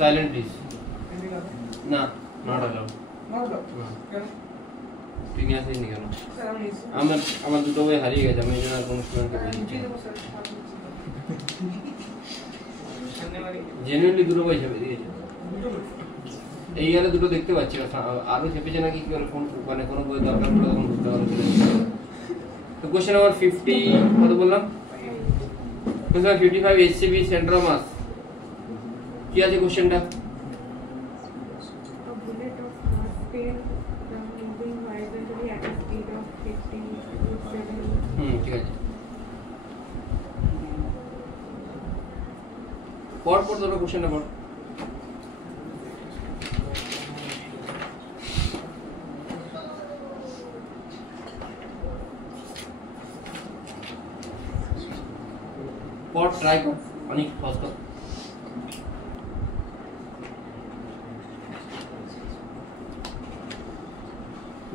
Silent is না, not allowed. তুই নিয়ে আসিস নি কেন? আমার দুটো বই হারিয়ে গেছে, আমি এই জন্য আর কোনো স্টুডেন্টকে বলছি জেনুইনলি দুটো বই ছেপে দিয়েছে। এই ইয়ারে দুটো দেখতে পাচ্ছি, আরো ছেপেছে নাকি কি করে, কোন মানে কোনো বই দরকার পড়ে তখন বুঝতে পারবো। তো কোশ্চেন নাম্বার 50 কত বললাম? Question number 55 HCB centre of mass কি আছে কোশ্চেনটা? ঠিক আছে, পর তোমরা কোশ্চেনটা পড়। ট্রাই কর, অনেক সহজ কর।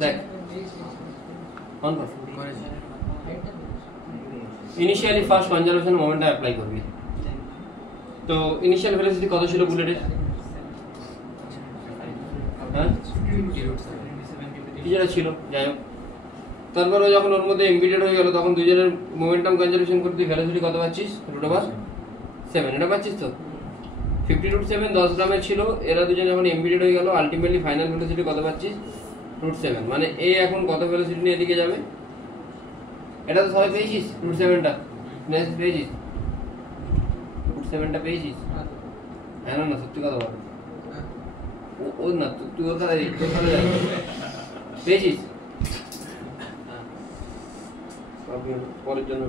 দেখ অন কর। ইনিশিয়ালি ফার্স্ট কনজারভেশন মোমেন্টটা অ্যাপ্লাই করবি। তো ইনিশিয়াল ভেলোসিটি কত ছিল বুলেটের? হ্যাঁ যেটা ছিল, যাই হোক। তারপরে যখন ওর মধ্যে এমবিডেড হয়ে গেল তখন দুজনের মোমেন্টাম কনজারভেশন করতে ভেলোসিটি কত পাচ্ছিস? √7। এটা পাচ্ছিস তো? 50√7 10 গ্রামের ছিল, এরা দুজন যখন এমবিডেড হয়ে গেল আলটিমেটলি ফাইনাল ভেলোসিটি কত পাচ্ছিস? √7। মানে এ এখন কত ভেলোসিটি নিয়ে এদিকে যাবে? এটা তো সবাই পেয়েছিস, √7টা নেক্সট পেয়েছিস, √7টা পেয়েছিস? হ্যাঁ না সত্যি কথা বল, ও না তুই ওর খাতা পেয়েছিস? পরের জন্য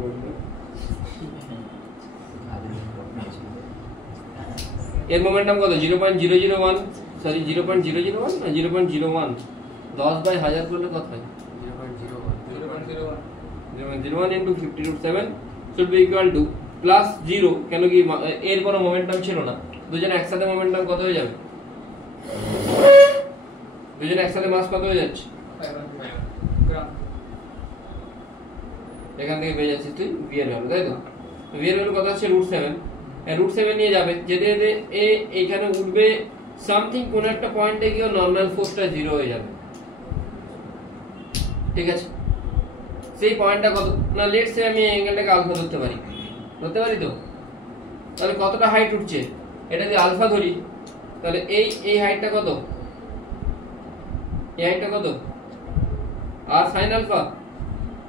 এর মোমেন্টাম কত? 0.001 সরি 0.001 না 0.01 10/1000 করলে কত হয়? 0.01 into 50√7 should be equal to plus 0। কেন কি এর কোনো মোমেন্টাম ছিল না, দুজনে একসাথে মোমেন্টাম কত হয়ে যাবে? দুজনে একসাথে মাস কত হয়ে যাচ্ছে? এখান থেকে পেয়ে যাচ্ছিস তুই ভি এর ভ্যালু, তাই তো? ভি এর ভ্যালু কত আছে? √7। √7 নিয়ে যাবে, যেতে যেতে এ এইখানে উঠবে সামথিং কোন একটা পয়েন্টে গিয়ে নরমাল ফোর্সটা 0 হয়ে যাবে, ঠিক আছে? সেই পয়েন্টটা কত না, লেটস সে আমি অ্যাঙ্গেলটাকে আলফা ধরতে পারি তো? তাহলে কতটা হাইট উঠছে? এটা যদি আলফা ধরি তাহলে এই হাইটটা কত? এই হাইটটা কত? আর sin আলফা।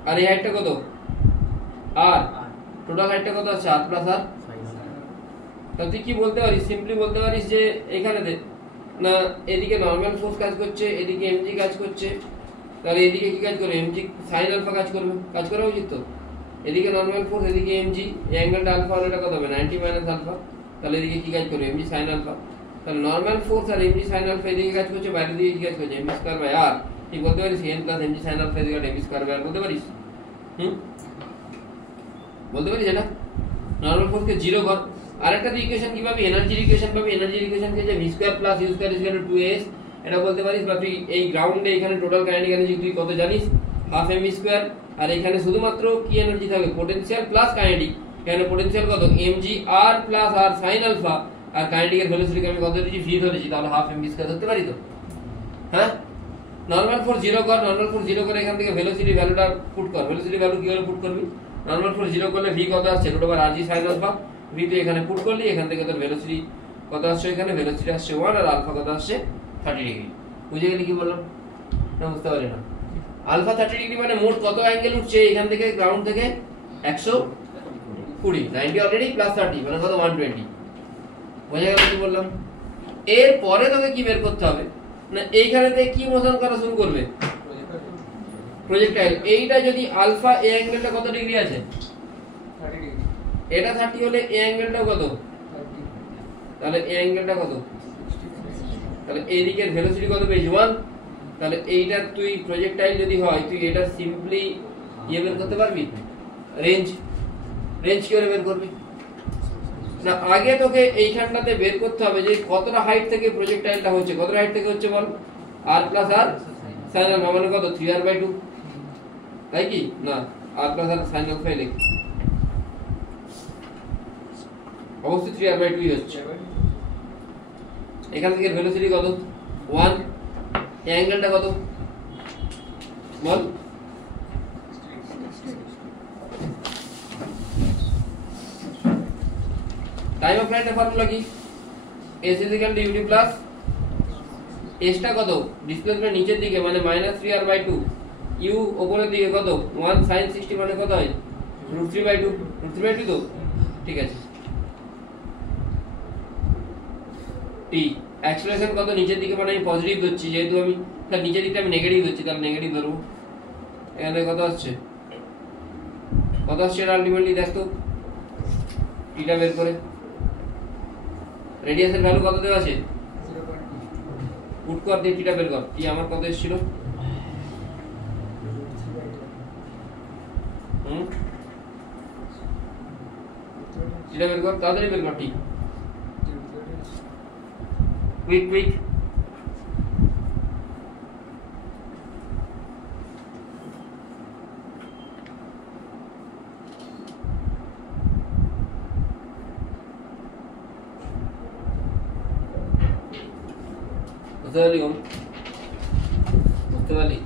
আর এই হাইটটা কত? আর টোটাল হাইটটা কত আছে? আর প্লাস আর। তাহলে তুই কি বলতে পারিস? সিম্পলি বলতে পারিস যে এখানে না এদিকে নরমাল ফোর্স কাজ করছে, এদিকে এমজি কাজ করছে, তাহলে এদিকে কি কাজ করবে? এমজি sin আলফা কাজ করবে, কাজ করা উচিত তো। এদিকে নরমাল ফোর্স, এদিকে এমজি, এই অ্যাঙ্গেলটা আলফা হলে এটা কত হবে? 90 - আলফা। তাহলে এদিকে কি কাজ করবে? Mg sin alpha. তাহলে নরমাল ফোর্স আর এমজি sin আলফা এদিকে কাজ করছে, বাইরের দিকে কি কাজ করছে? mv²/r। ঠিক বলতে পারিস n + mg sin alpha = mv²/r বলতে পারিস? বলতে পারিস এটা? নরমাল ফোর্সকে 0 কর। আরেকটা ইকুয়েশন কি পাবি? এনার্জির ইকুয়েশন পাবি। এনার্জির ইকুয়েশনকে যে v² + u² = 2s এটা বলতে পারিস। বা তুই এই গ্রাউন্ডে এখানে টোটাল কাইনেটিক এনার্জি তুই কত জানিস? ½ mv²। আর এখানে শুধুমাত্র কি এনার্জি থাকবে? Potential plus kinetic. এখানে পোটেনশিয়াল কত? mg r + r sin আলফা। আর কাইনেটিকের ভেলোসিটিকে আমি কত দিয়েছি? v ধরেছি, তাহলে ½ mv² ধরতে পারি তো? হ্যাঁ, নরমাল ফোর্স 0 কর। নরমাল ফোর্স 0 করে এখান থেকে ভেলোসিটি ভ্যালুটা পুট কর। ভেলোসিটি ভ্যালু কি করে পুট করবি? নরমাল ফোর্স 0 করলে v কত আসছে? √rg sin alpha. v তুই এখানে পুট করলি, এখান থেকে তোর ভেলোসিটি কত আসছে? এখানে ভেলোসিটি আসছে 1 আর আলফা কত আসছে? 30 ডিগ্রি। বুঝে গেলি কি বললাম? না বুঝতে পারি না? আলফা 30 ডিগ্রি মানে মোট কত অ্যাঙ্গেল উঠছে এখান থেকে? গ্রাউন্ড থেকে 120, 90 অলরেডি প্লাস 30 মানে কত? 120। বুঝে গেল কি বললাম? এর পরে তোকে কি বের করতে হবে না, এইখানেতে কি মোশন করা শুরু করবে? প্রজেক্টাইল। এইটা যদি আলফা, এই অ্যাঙ্গেলটা কত ডিগ্রি আছে? 30 ডিগ্রি। এটা 30 হলে এই অ্যাঙ্গেলটা কত? 30। তাহলে এই অ্যাঙ্গেলটা কত? তাহলে এই দিকের ভেলোসিটি কত পেয়েছি? 1। তাহলে এইটা তুই প্রজেক্টাইল যদি হয় তুই এটা সিম্পলি বের করতে পারবি? রেঞ্জ কি করে বের করবি? না, আগে তোকে এইখানটাতে বের করতে হবে যে কতটা হাইট থেকে প্রজেক্টাইলটা হচ্ছে। কতটা হাইট থেকে হচ্ছে বল? r + r sin আলফা মানে কত? 3r/2, তাই কি না? r + r sin আলফা অবশ্যই 3r/2 হচ্ছে। এখান থেকে ভেলোসিটি কত 1, এই অ্যাঙ্গেলটা কত বল? টাইম অফ ফ্লাইটের ফর্মুলা কি? s = ut প্লাস s টা কত ডিসপ্লেসমেন্ট নিচের দিকে মানে -3r/2, u উপরের দিকে কত 1 sin 60 মানে কত হয় √3/2, √3/2 তো ঠিক আছে। t অ্যাক্সেলারেশন কত নিচের দিকে মানে আমি পজিটিভ ধরছি, যেহেতু আমি তার নিচের দিকটা আমি নেগেটিভ ধরছি, তাহলে নেগেটিভ ধরবো। এখানে কত আসছে এটা আলটিমেটলি দেখ তো টিটা বের করে। রেডিয়াসের ভ্যালু কত দেওয়া আছে? পুট কর দিয়ে টিটা বের কর। টি আমার কত এসেছিল? টিটা বের কর, তাড়াতাড়ি বের কর। টি কুইক বুঝতে পারলি?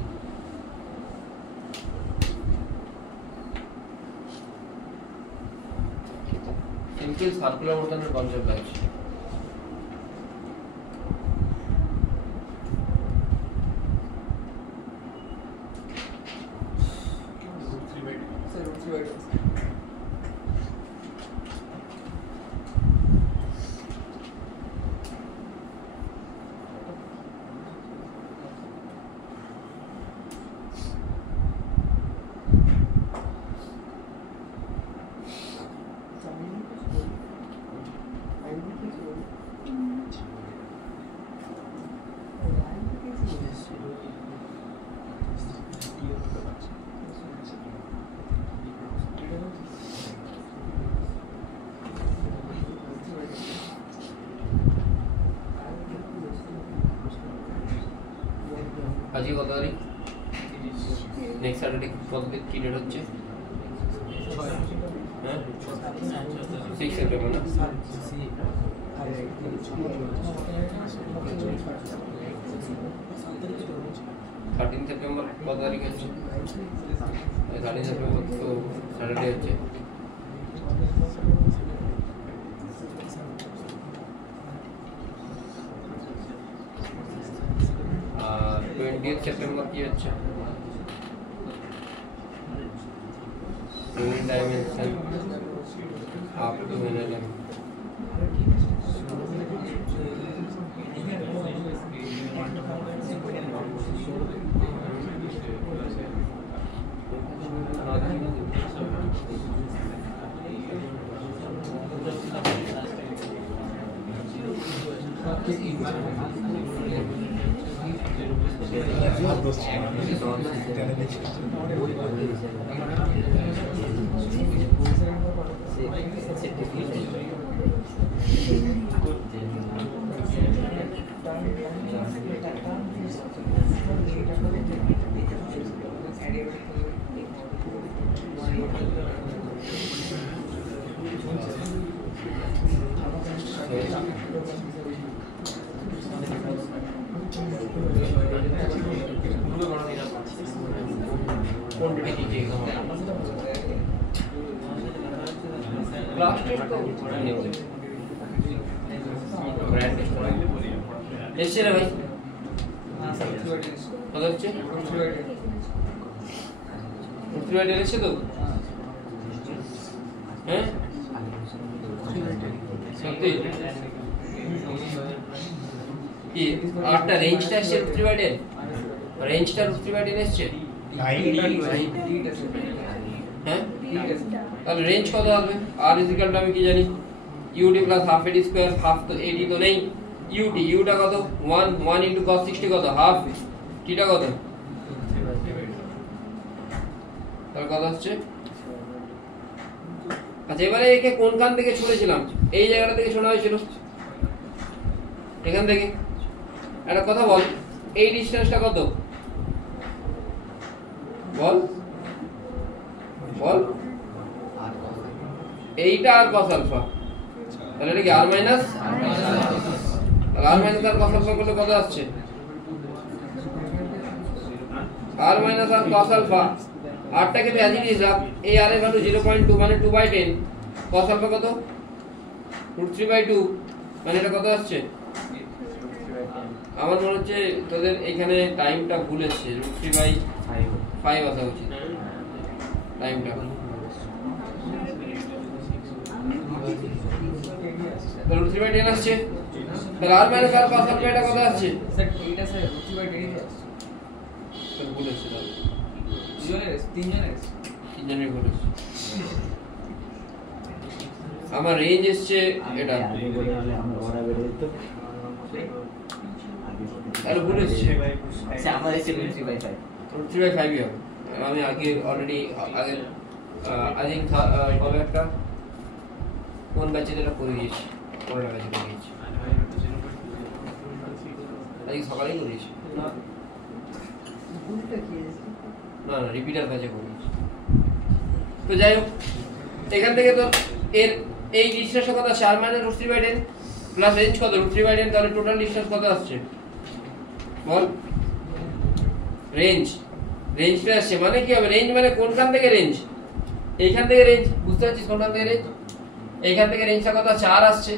সিম্পল সার্কুলার মোশনের কনসেপ্ট লাগছে। আজকে কত তারিখ? নেক্সট স্যাটারডে কত কি ডেট হচ্ছে? হ্যাঁ 6 সেপ্টেম্বর না? 13 সেপ্টেম্বর কত তারিখ হচ্ছে? 13 সেপ্টেম্বর তো স্যাটারডে হচ্ছে। আর 20 সেপ্টেম্বর কি হচ্ছে? unit dimension up to NLM. এসছে রে ভাই কত হচ্ছে? এসছে তো হ্যাঁ সত্যি কি আটটা রেঞ্জটা এসছে রুট্রিবাইডের রেঞ্জটা রুট্রিবাইডের এসছে হ্যাঁ তাহলে রেঞ্জ কত আসবে? আর ইকুয়াল টু আমি কি জানি ut প্লাস হাফ এডি স্কয়ার হাফ তো এডি তো নেই ut টা কত 1 ইনটু cos 60 কত হাফ টিটা কত তাহলে কত হচ্ছে? আচ্ছা এবারে একে কোনখান থেকে ছুঁড়েছিলাম? এই জায়গাটা থেকে শোনা হয়েছিল এখান থেকে। একটা কথা বল, এই ডিসটেন্সটা কত বল বল? এইটা আর cos আলফা, তাহলে এটা কি r মাইনাস? আর মাইনাস আর cos আলফা করলে কত আসছে r মাইনাস আর cos আলফা আরটাকে তো অ্যাজ ইট ইজ রাখ এই r এর ভ্যালু 0.2 মানে 2/10 cos আলফা কত √3/2 মানে এটা কত আসছে আমার মনে হচ্ছে তোদের এখানে টাইমটা ভুল এসেছে √3/5 আসা উচিত টাইমটা √3/10 আসছে তাহলে r মাইনাস আর cos আলফা এটা কত আসছে স্যার এটা স্যার √3/10 আসছে তো ভুল এসেছে তাহলে তিনজনের ভুল এসেছে আমার রেঞ্জ এসছে এটা তাহলে ভুল এসছে আচ্ছা আমার এসে 3/5 √3/5 হবে আমি আগে অলরেডি আগে আই থিংক কবে একটা কোন ব্যাচে এটা করে দিয়েছি কোন ব্যাচে করে দিয়েছি আজকে সকালেই করে দিয়েছি না না রিপিটার ব্যাচে করে দিয়েছি তো যাই হোক এখান থেকে তো এর এই ডিসটেন্স কত আছে r - √3/10 প্লাস রেঞ্জ কত √3/10 তাহলে টোটাল ডিসটেন্স কত আসছে বল রেঞ্জটা আসছে মানে কি হবে রেঞ্জ মানে কোনখান থেকে রেঞ্জ এইখান থেকে রেঞ্জ বুঝতে পারছিস কোনখান থেকে রেঞ্জ এইখান থেকে রেঞ্জটা কত আছে r আসছে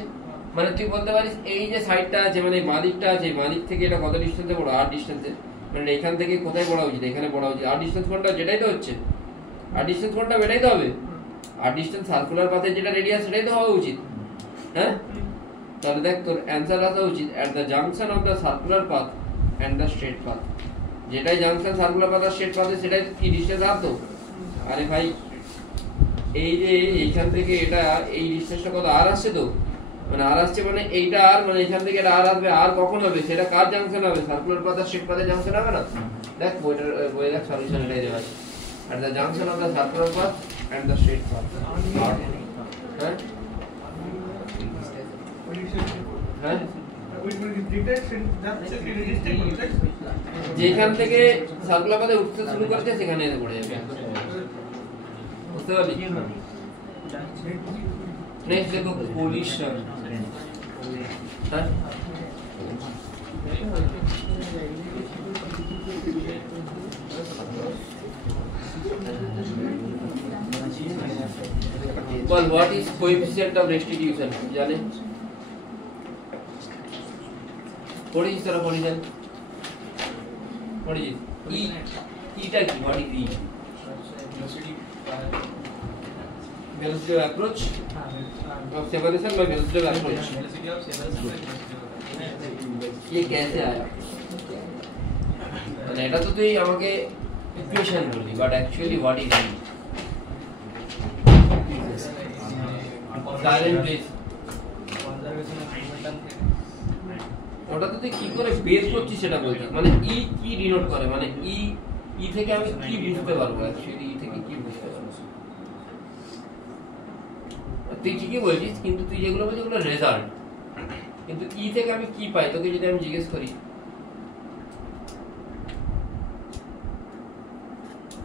মানে তুই বলতে পারিস এই যে সাইডটা আছে মানে বাঁ দিকটা আছে বাঁ দিক থেকে এটা কত ডিসটেন্সে বড় r ডিসটেন্সে মানে এখান থেকে কোথায় পড়া উচিত এখানে পড়া উচিত r ডিসটেন্স কোনটা যেটাই তো হচ্ছে r ডিসটেন্স কোনটা এটাই তো হবে r ডিসটেন্স সার্কুলার পাথের যেটা রেডিয়াস সেটাই তো হওয়া উচিত হ্যাঁ তাহলে দেখ তোর অ্যানসার আসা উচিত at the junction of the circular path and the straight path যেটাই জাংশন সার্কুলার পাথ আর স্ট্রেট পাথে সেটাই কি ডিসটেন্স আর তো আরে ভাই এই যে এইখান থেকে এটা এই ডিসটেন্সটা কত r আসছে তো মানে r আসছে মানে এইটা r মানে এখান থেকে এটা r আসবে r কখন হবে সেটা কার জাংশন হবে সার্কুলার পাথ আর স্ট্রেট পাথের জাংশন হবে না দেখ বইয়ের দেখ সলিউশন এটাই দেওয়া আছে at the junction of the circular path and the straight path হ্যাঁ হ্যাঁ যেখান থেকে সার্কুলার পাথে উঠতে শুরু করছে সেখানে এসে পড়ে যাবে বুঝতে পারলি নেক্সট দেখো পলিশন হ্যাঁ Well, what is coefficient of restitution? জানে পড়িস তোরা পড়িস পড়িস টা কি what is e velocity of approach of separation by velocity of approach ये कैसे आया মানে এটা তো তুই আমাকে ইকুয়েশন বললি but actually what is it silent please ওটা তো তুই কি করে বের করছিস সেটা বলছিস মানে ই কি ডিনোট করে মানে ই থেকে আমি কি বুঝতে পারবো অ্যাকচুয়ালি ই থেকে কি বুঝতে পারবো তুই ঠিকই বলছিস কিন্তু তুই যেগুলো বলছিস ওগুলো রেজাল্ট কিন্তু ই থেকে আমি কি পাই তোকে যদি আমি জিজ্ঞেস করি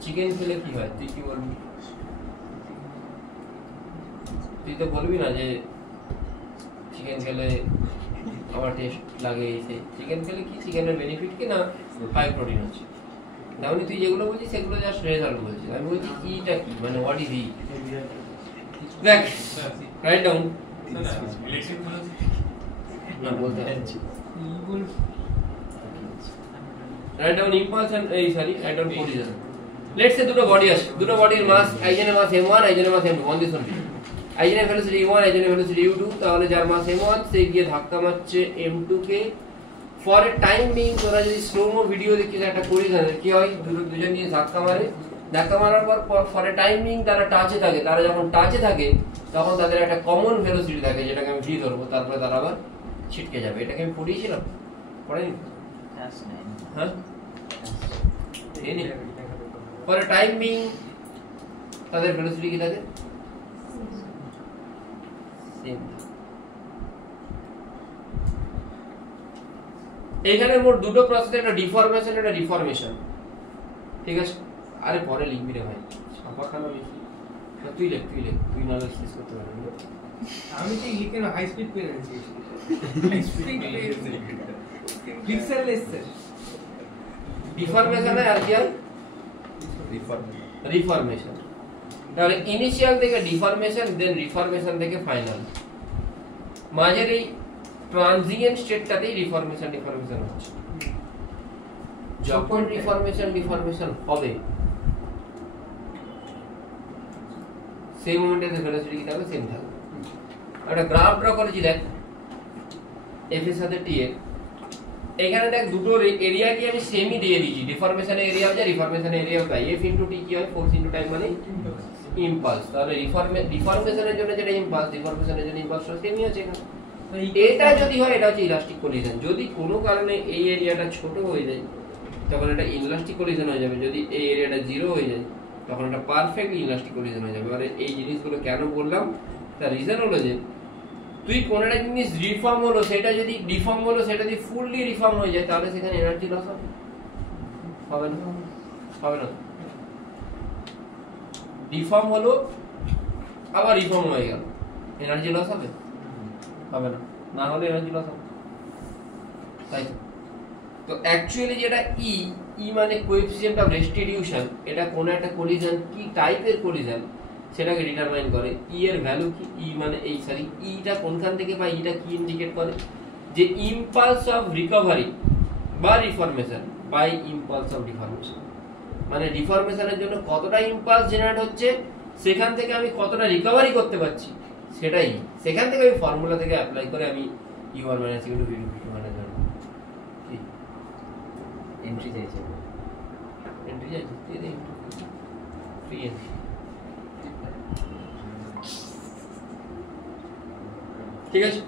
চিকেন খেলে কি হয় তুই কি বলবি তুই তো বলবি না যে চিকেন খেলে আমার টেস্ট লাগে এসে চিকেন খেলে কি চিকেনের বেনিফিট কি না হাই প্রোটিন আছে তাহলে তুই যেগুলো বলছিস সেগুলো জাস্ট রেজাল্ট বলছিস আমি বলছি ইটা কি মানে হোয়াট ইজ ই দেখ রাইট ডাউন না বলতে রাইট ডাউন ইম্পালস এন্ড এই sorry write down collision let's say দুটো বডি আছে দুটো বডির মাস একজনের মাস m1 একজনের মাস m2 অন দিস ওনলি একজনের ভেলোসিটি u1 একজনের ভেলোসিটি u2 তাহলে যার মাস m1 সে গিয়ে ধাক্কা মারছে m2 K for a time being তোরা যদি স্লোমো ভিডিও দেখিস একটা কোলিশন কি হয় দুজন নিয়ে ধাক্কা মারার পর ফর এ টাইম বিং তারা টাচে থাকে তারা যখন টাচে থাকে তখন তাদের একটা কমন ভেলোসিটি থাকে যেটাকে আমি v ধরবো তারপরে তারা আবার ছিটকে যাবে এটাকে আমি পড়িয়েছিলাম পড়াইনি হ্যাঁ এই ফর এ টাইম বিং তাদের ভেলোসিটি কি থাকে সেম এখানে মোট দুটো প্রসেস একটা ডিফরমেশন একটা রিফরমেশন ঠিক আছে আরে পরে লিখবি রে ভাই ছাপাখানা বেশি তুই লেখ তুই নাহলে শেষ করতে পারবি আমি তো লিখে না হাই স্পিড পেন আনছি high speed pixel less deformation আর কি হয় রিফরমেশন। তাহলে ইনিশিয়াল থেকে ডিফরমেশন, দেন রিফরমেশন থেকে ফাইনাল, মাঝের এই ট্রানজিয়েন্ট স্টেটটাতেই রিফরমেশন হচ্ছে। যখন রিফরমেশন হবে সেই মোমেন্টে ভেলোসিটি কি থাকবে, সেম থাকবে। একটা গ্রাফ ড্র করেছি দেখ, এফ এর সাথে টি এর, এখানে দেখ দুটো এরিয়া কি আমি সেমই দিয়ে দিয়েছি, ডিফরমেশনের এরিয়া হচ্ছে রিফরমেশনের এরিয়া হচ্ছে এফ ইনটু টি কি হয়, ফোর্স ইনটু টাইম মানে ইম্পালস। তাহলে ডিফরমেশনের জন্য যেটা ইম্পালস, ডিফরমেশনের জন্য ইম্পালস সেমই আছে এখানে। এটা যদি হয় এটা হচ্ছে ইলাস্টিক কোলিশন। যদি কোনো কারণে এই এরিয়াটা ছোট হয়ে যায় তখন এটা ইলাস্টিক কোলিশন হয়ে যাবে, যদি এই এরিয়াটা জিরো হয়ে যায় তখন এটা পারফেক্টলি ইলাস্টিক কোলিশন হয়ে যাবে। এবারে এই জিনিসগুলো কেন বললাম, তার রিজন হলো যে তুই কোন একটা জিনিস রিফর্ম হলো, সেটা যদি ডিফর্ম হলো, সেটা যদি ফুললি রিফর্ম হয়ে যায় তাহলে সেখানে এনার্জি লস হবে না? হবে না। ডিফর্ম হলো আবার রিফর্ম হয়ে গেল, এনার্জি লস হবে? হবে না। না হলে এনার্জি লস হবে, তাই তো অ্যাকচুয়ালি যেটা ই মানে কোএফিসিয়েন্ট অফ রেস্টিটিউশন, এটা কোন একটা কোলিশন কি টাইপের কোলিশন সেটাকে ডিটারমাইন করে। ই এর ভ্যালু কি, ই মানে এই সরি ইটা কোনখান থেকে পাই, ইটা কি ইন্ডিকেট করে যে ইম্পালস অফ রিকভারি বা reformation by impulse of deformation, মানে ডিফরমেশনের জন্য কতটা ইম্পালস জেনারেট হচ্ছে, সেখান থেকে আমি কতটা রিকভারি করতে পারছি সেটাই। সেখান থেকে আমি ফর্মুলা থেকে অ্যাপ্লাই করে আমি u1 - u2 v2 মানে জানব। এন্ট্রি চাইছে, এন্ট্রি চাইছে দিয়ে দে, ফ্রি এন্ট্রি। ঠিক আছে,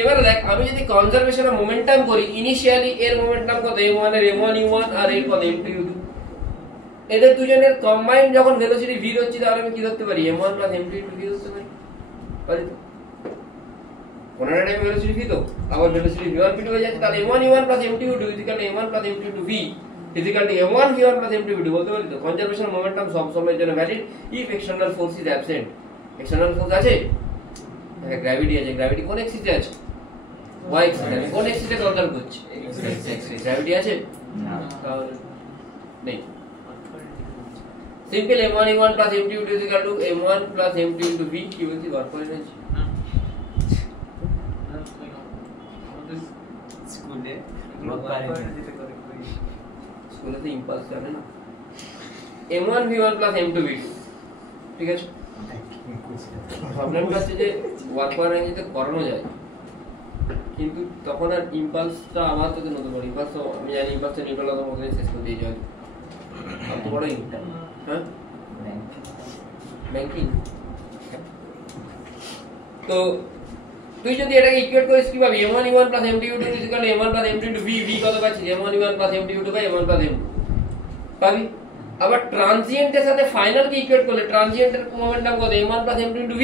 এবারে দেখ আমি যদি কনজারভেশন অফ মোমেন্টাম করি, ইনিশিয়ালি এর মোমেন্টাম কত, m1 এর m1 u1 আর এর কত m2 u2, এদের দুজনের কম্বাইন্ড যখন ভেলোসিটি v হচ্ছে তাহলে আমি কি ধরতে পারি, m1 + m2 * v ধরতে পারি। পারি তো? কোনটা টাইম ভেলোসিটি v তো আবার ভেলোসিটি v1 v2 হয়ে যাচ্ছে, তাহলে m1 u1 + m2 u2 m1 + m2 * v m1 v1 + m2 v2 বলতে পারি তো। কনজারভেশন অফ মোমেন্টাম সব সময়ের জন্য valid if external force is absent. External force আছে, গ্র্যাভিটি আছে, গ্র্যাভিটি কোন এক্সিসে আছে, y এক্সিসে। আমি কোন এক্সিসে কনজার্ভ করছি, x এক্সিস। গ্র্যাভিটি আছে না, তাহলে নেই। Simple m1 u1 + m2 u2 m1 + m2 * v কি বলছি, গড় করে নিয়েছি। স্কুলে স্কুলে তো ইম্পালস জানে না, m1 v1 + m2 v2। ঠিক আছে, প্রবলেমটা হচ্ছে যে ওয়ার্ক পাওয়ার রেঞ্জে করানো যায়, কিন্তু তখন আর ইম্পালসটা আমার তো নতুন করে ইম্পালস, আমি জানি ইম্পালসটা নিউট্রাল মধ্যে শেষ করে দিয়ে যায় কত বড় ইম্পালস। হ্যাঁ, ব্যাংকিং। তো তুই যদি এটাকে ইকুয়েট করিস কিভাবে, m1 u1 + m2 u2 m1 + m2 * v, v কত পাচ্ছিস, m1 u1 + m2 u2 m1 + m2 পাবি। আবার ট্রানজিয়েন্টের সাথে ফাইনাল কে ইকুয়েট করলে ট্রানজিয়েন্টের মোমেন্টাম কত, m1 + m2 * v,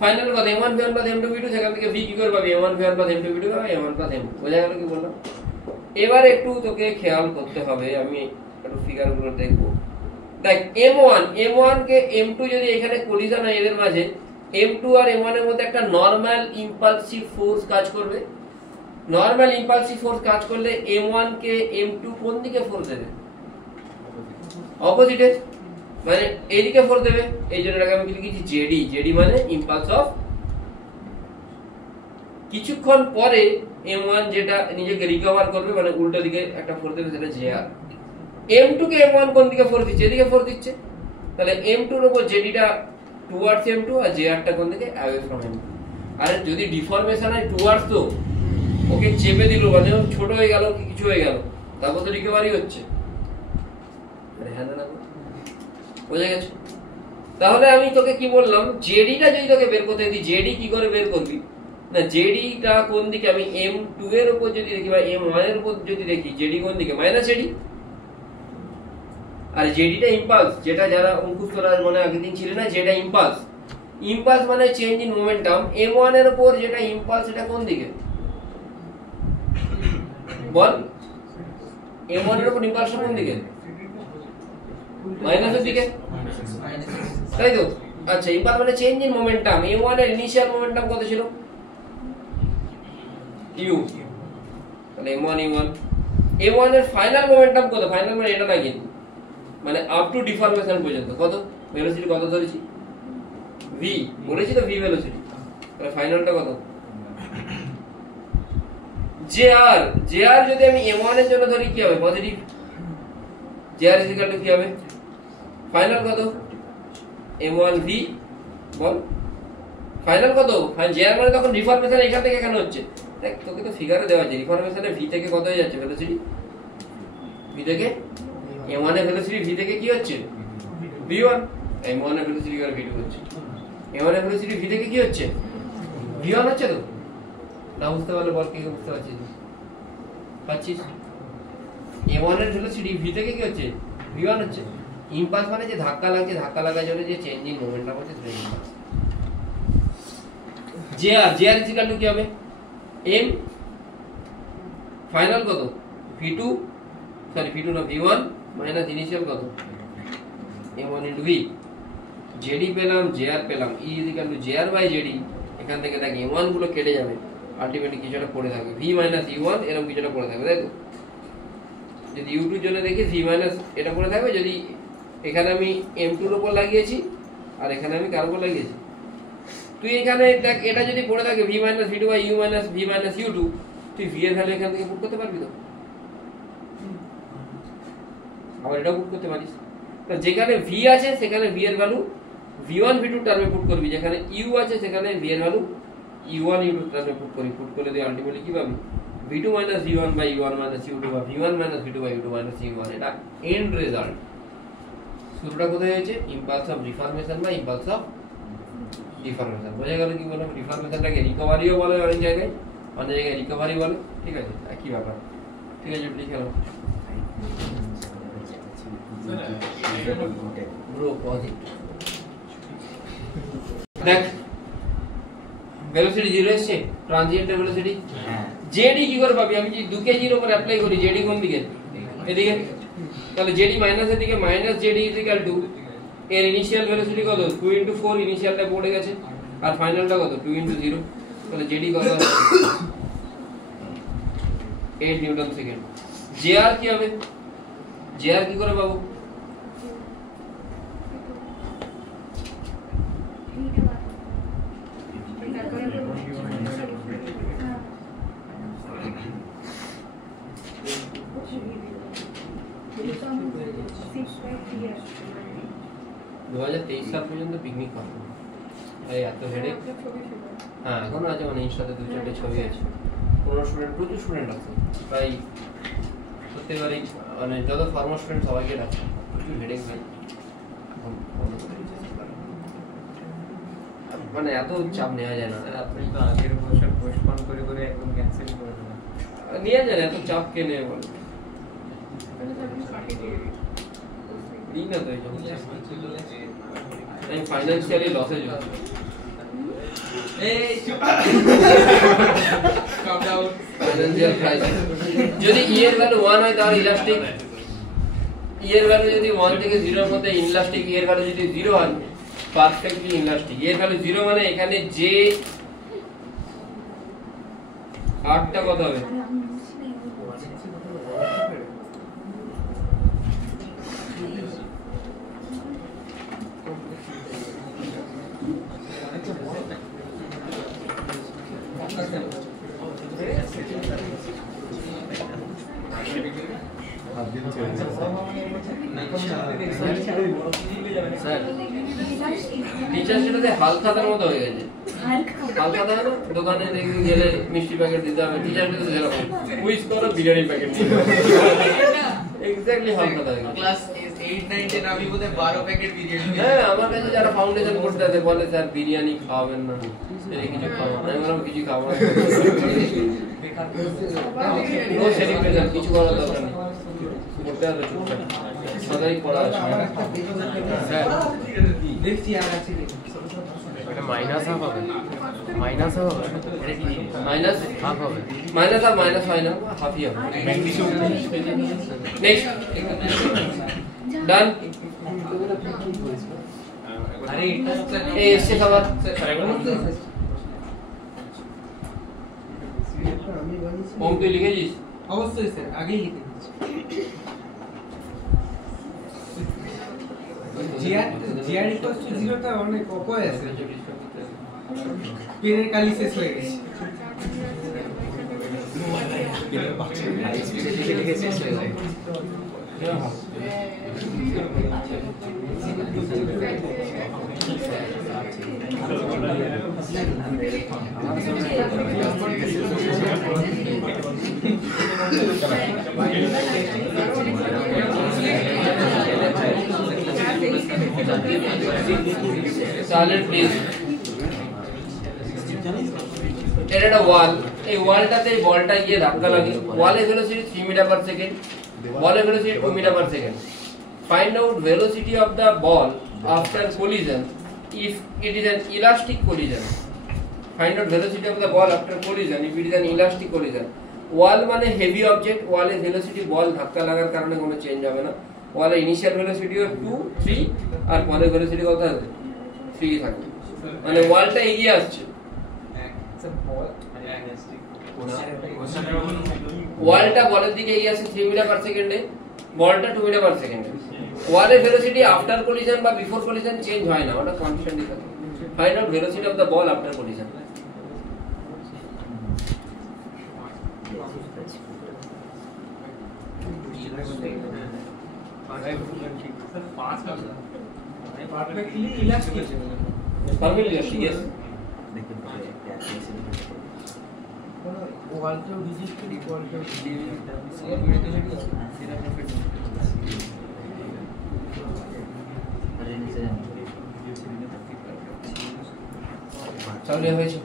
ফাইনাল কত, m1 v1 + m2 v2, সেখান থেকে v কি করে পাবি, m1 v1 + m2 v2 পাবি m1 + m2। বোঝা গেল কি বললাম? এবার একটু তোকে খেয়াল করতে হবে, আমি একটু ফিগারগুলো দেখবো। দেখ m1 কে m2 যদি এখানে কোলিশন হয় এদের মাঝে, m2 আর m1 এর মধ্যে একটা নরমাল ইম্পালসিভ ফোর্স কাজ করবে। নরমাল ইম্পালসিভ ফোর্স কাজ করলে m1 কে m2 কোন দিকে ফোর্স দেবে, অপোজিটে, মানে এইদিকে ফোর্স দেবে। এই জন্য এটাকে আমি লিখেছি জেডি। জেডি মানে ইম্পালস অফ। কিছুক্ষণ পরে m1 যেটা নিজেকে রিকভার করবে, মানে উল্টো দিকে একটা ফোর্স দেবে, সেটা জেআর। m2 কে m1 কোন দিকে ফোর্স দিচ্ছে, এদিকে ফোর্স দিচ্ছে, তাহলে m2 এর উপর জেডিটা টুয়ার্ডস m2 আর জেআরটা কোন দিকে, অ্যাওয়ে ফ্রম m2। আর যদি ডিফরমেশন হয় টুয়ার্ডস, তো ওকে চেপে দিল, মানে ছোট হয়ে গেল কি কিছু হয়ে গেল, তারপর তো রিকভারি হচ্ছে। বোঝা গেছে? তাহলে আমি তোকে কি বললাম, জেডিটা যদি তোকে বের করতে দিই, জেডি কি করে বের করবি না, জেডিটা কোন দিকে, আমি m2 এর উপর যদি দেখি বা m1 এর উপর যদি দেখি, জেডি কোন দিকে, মাইনাস জেডি। আর জেডিটা ইম্পালস, যেটা যারা অঙ্কুশ করার মনে আগের দিন ছিল না, যেটা ইম্পালস। ইম্পালস মানে চেঞ্জ ইন মোমেন্টাম। m1 এর উপর যেটা ইম্পালস, এটা কোন দিকে বল, m1 এর উপর ইম্পালস কোন দিকে, মাইনাসের দিকে, তাই তো? আচ্ছা ইম্পালস মানে চেঞ্জ ইন মোমেন্টাম। a1 এর ইনিশিয়াল মোমেন্টাম কত ছিল? u, তাহলে m1 u1। a1 এর ফাইনাল মোমেন্টাম কত? ফাইনাল মানে এটা না কিন্তু, মানে আপ টু ডিফরমেশন পর্যন্ত কত ভেলোসিটি কত ধরেছি? v বলেছি তো, v ভেলোসিটি। তাহলে ফাইনালটা কত? jr, jr যদি আমি m1 এর জন্য ধরি কি হবে? পজিটিভ। jr কি হবে? ফাইনাল কত? m1v বল ফাইনাল কত? jr মানে তখন রিফরমেশন এখান থেকে এখানে হচ্ছে, দেখ তোকে তো ফিগারে দেওয়া আছে রিফরমেশনে v থেকে কত হয়ে যাচ্ছে ভেলোসিটি? v থেকে m1 এর ভেলোসিটি v থেকে কি হচ্ছে? v1। m1 এর ভেলোসিটি আর v2 হচ্ছে। m1 এর ভেলোসিটি v থেকে কি হচ্ছে? v1 হচ্ছে তো না? বুঝতে পারলে বল, কি বুঝতে পারছিস? পাচ্ছিস? m1 এর ভেলোসিটি v থেকে কি হচ্ছে? v1 হচ্ছে। ইম্পালস মানে যে ধাক্কা লাগছে, ধাক্কা লাগার জন্য যে চেঞ্জ ইন মোমেন্টাম হচ্ছে সেটা ইম্পালস। jr ইকুয়াল টু কি হবে? m ফাইনাল কত? v2 সরি v2 না v1 মাইনাস ইনিশিয়াল কত? m1 into v। jd পেলাম, jr পেলাম, e equal to jr by jd। এখান থেকে দেখ m1 গুলো কেটে যাবে, আলটিমেটলি কিছুটা পড়ে থাকবে v মাইনাস u1 এরকম কিছুটা পড়ে থাকবে, তাই তো? যদি u2 এর জন্য দেখি v মাইনাস এটা পড়ে থাকবে, যদি এখানে আমি m2 এর উপর লাগিয়েছি আর এখানে আমি কার উপর লাগিয়েছি? তুই এখানে দেখ এটা যদি পড়ে থাকে v minus v2 by u minus v minus u2, তুই v এর ভ্যালু এখান থেকে পুট করতে পারবি তো? আবার এটাও পুট করতে পারিস। তো যেখানে v আছে সেখানে v এর ভ্যালু v1 v2 টার্মে পুট করবি, যেখানে u আছে সেখানে v এর ভ্যালু u1 u2 টার্মে পুট করবি। পুট করে দিয়ে আলটিমেটলি কি পাবি? v2 minus v1 by u1 minus u2 বা v1 minus v2 by u2 minus u1। এটা এন্ড রেজাল্ট। শুরুটা কোথায় হয়েছে? ইম্পালস অফ রিফরমেশন বা ইম্পালস অফ ডিফরমেশন। বোঝা গেল কি বললাম? রিফরমেশনটাকে রিকভারিও বলে অনেক জায়গায়, অনেক জায়গায় রিকভারি বলে, ঠিক আছে? একই ব্যাপার, ঠিক আছে? লিখে নাও ব্রো পজিটিভ। দেখ ভেলোসিটি 0 এসেছে, ট্রানজিয়েন্টের ভেলোসিটি। জেডি কি করে পাবি? আমি যদি 2 কেজি এর উপর অ্যাপ্লাই করি, জেডি কোন দিকে? এদিকে। তাহলে জেডি মাইনাসের দিকে, মাইনাস জেডি ইকুয়াল টু এর ইনিশিয়াল ভেলোসিটি কত? 2 ইনটু 4, ইনিশিয়ালটা পড়ে গেছে, আর ফাইনালটা কত? 2 ইনটু 0। তাহলে জেডি কত? 8 নিউটন সেকেন্ড। জেআর কি হবে? জেআর কি করে পাবো? সাল পর্যন্ত পিকনিক পাবো, এই এত হেডেক। হ্যাঁ এখন আছে, মানে ইনস্টাতে 2-4টে ছবি আছে, 15 স্টুডেন্ট, প্রচুর স্টুডেন্ট আছে প্রায় প্রত্যেকবারই, মানে যত ফার্মার স্টুডেন্ট সবাইকে ডাকছে, প্রচুর হেডেক ভাই। মানে এত চাপ নেওয়া যায় না। আপনি তো আগের বছর পোস্টপোন করে করে একদম ক্যান্সেল করে দিলেন। নেওয়া যায় না, এত চাপ কে নেবে বল? দিই না তো এই জন্য আমি ফাইন্যান্সিয়ালি লসে যাচ্ছি। যদি ই এর ভ্যালু 1 হয় তাহলে ইলাস্টিক, ই এর ভ্যালু যদি 1 থেকে 0 এর মধ্যে ইনলাস্টিক, ই এর ভ্যালু যদি 0 হয় পারফেক্টলি ইনলাস্টিক। ই এর ভ্যালু 0 মানে এখানে যে 8টা কত হবে? টিচার সেটাতে হালখাতার মতো হয়ে গেছে। হালখাতা না দোকানে দেখবি গেলে মিষ্টি প্যাকেট দিতে হবে, টিচার সেটাতে সেরকম কুইজ করো বিরিয়ানি প্যাকেট দিতে হবে। এক্স্যাক্টলি হালখাতা হয়ে গেছে। ক্লাস 8 9 10 আমি বোধহয় 12 প্যাকেট বিরিয়ানি। হ্যাঁ আমার কাছে যারা ফাউন্ডেশন করতে আসে বলে স্যার বিরিয়ানি খাওয়াবেন না, এই কিছু খাওয়া, আমি বললাম কিছু খাওয়া না, নো সেলিব্রেশন, কিছু করার দরকার নেই, করতে হবে চুপচাপ, সদাই পড়া আছে। স্যার দেখছি আর আছে এটা মাইনাস হাফ হবে, মাইনাস হাফ হবে, মাইনাস হাফ হবে, মাইনাস আর মাইনাস হয় না, হাফই হবে। নেক্সট ডান। আরে এটা এই এসছে সবার ওম তুই লিখেছিস অবশ্যই স্যার আগেই লিখে দিচ্ছি জিআর ইকুয়ালস টু 0 টা অনেক কয় আছে পেনের কালি শেষ হয়ে গেছে Silent please. এর একটা ওয়াল এই ওয়ালটাতে বলটা গিয়ে ধাক্কা লাগে ওয়ালের ভেলোসিটি 3 মিটার পার সেকেন্ড বলের velocity 2 metre per second find out velocity of the ball after collision if it is an elastic collision find out velocity of the ball after collision if it is an elastic collision ওয়াল মানে heavy object ওয়ালের velocity বল ধাক্কা লাগার কারণে কোনো change হবে না ওয়ালের initial velocity 2 3 আর বলের ভেলোসিটি কত হবে 3 থাকবে মানে ওয়ালটা এগিয়ে আসছে ওয়ালটা বলের দিকে এগিয়ে আসছে 3 মিটার পার সেকেন্ডে বলটা 2 মিটার পার সেকেন্ডে ওয়ালের ভেলোসিটি আফটার কলিশন বা বিফোর কলিশন চেঞ্জ হয় না ওটা কনস্ট্যান্টই থাকে find out velocity of the ball after collision perfectly elastic perfectly yes ওয়ালটা রেজিস্টার ইকুয়ালটা তাহলে হয়েছে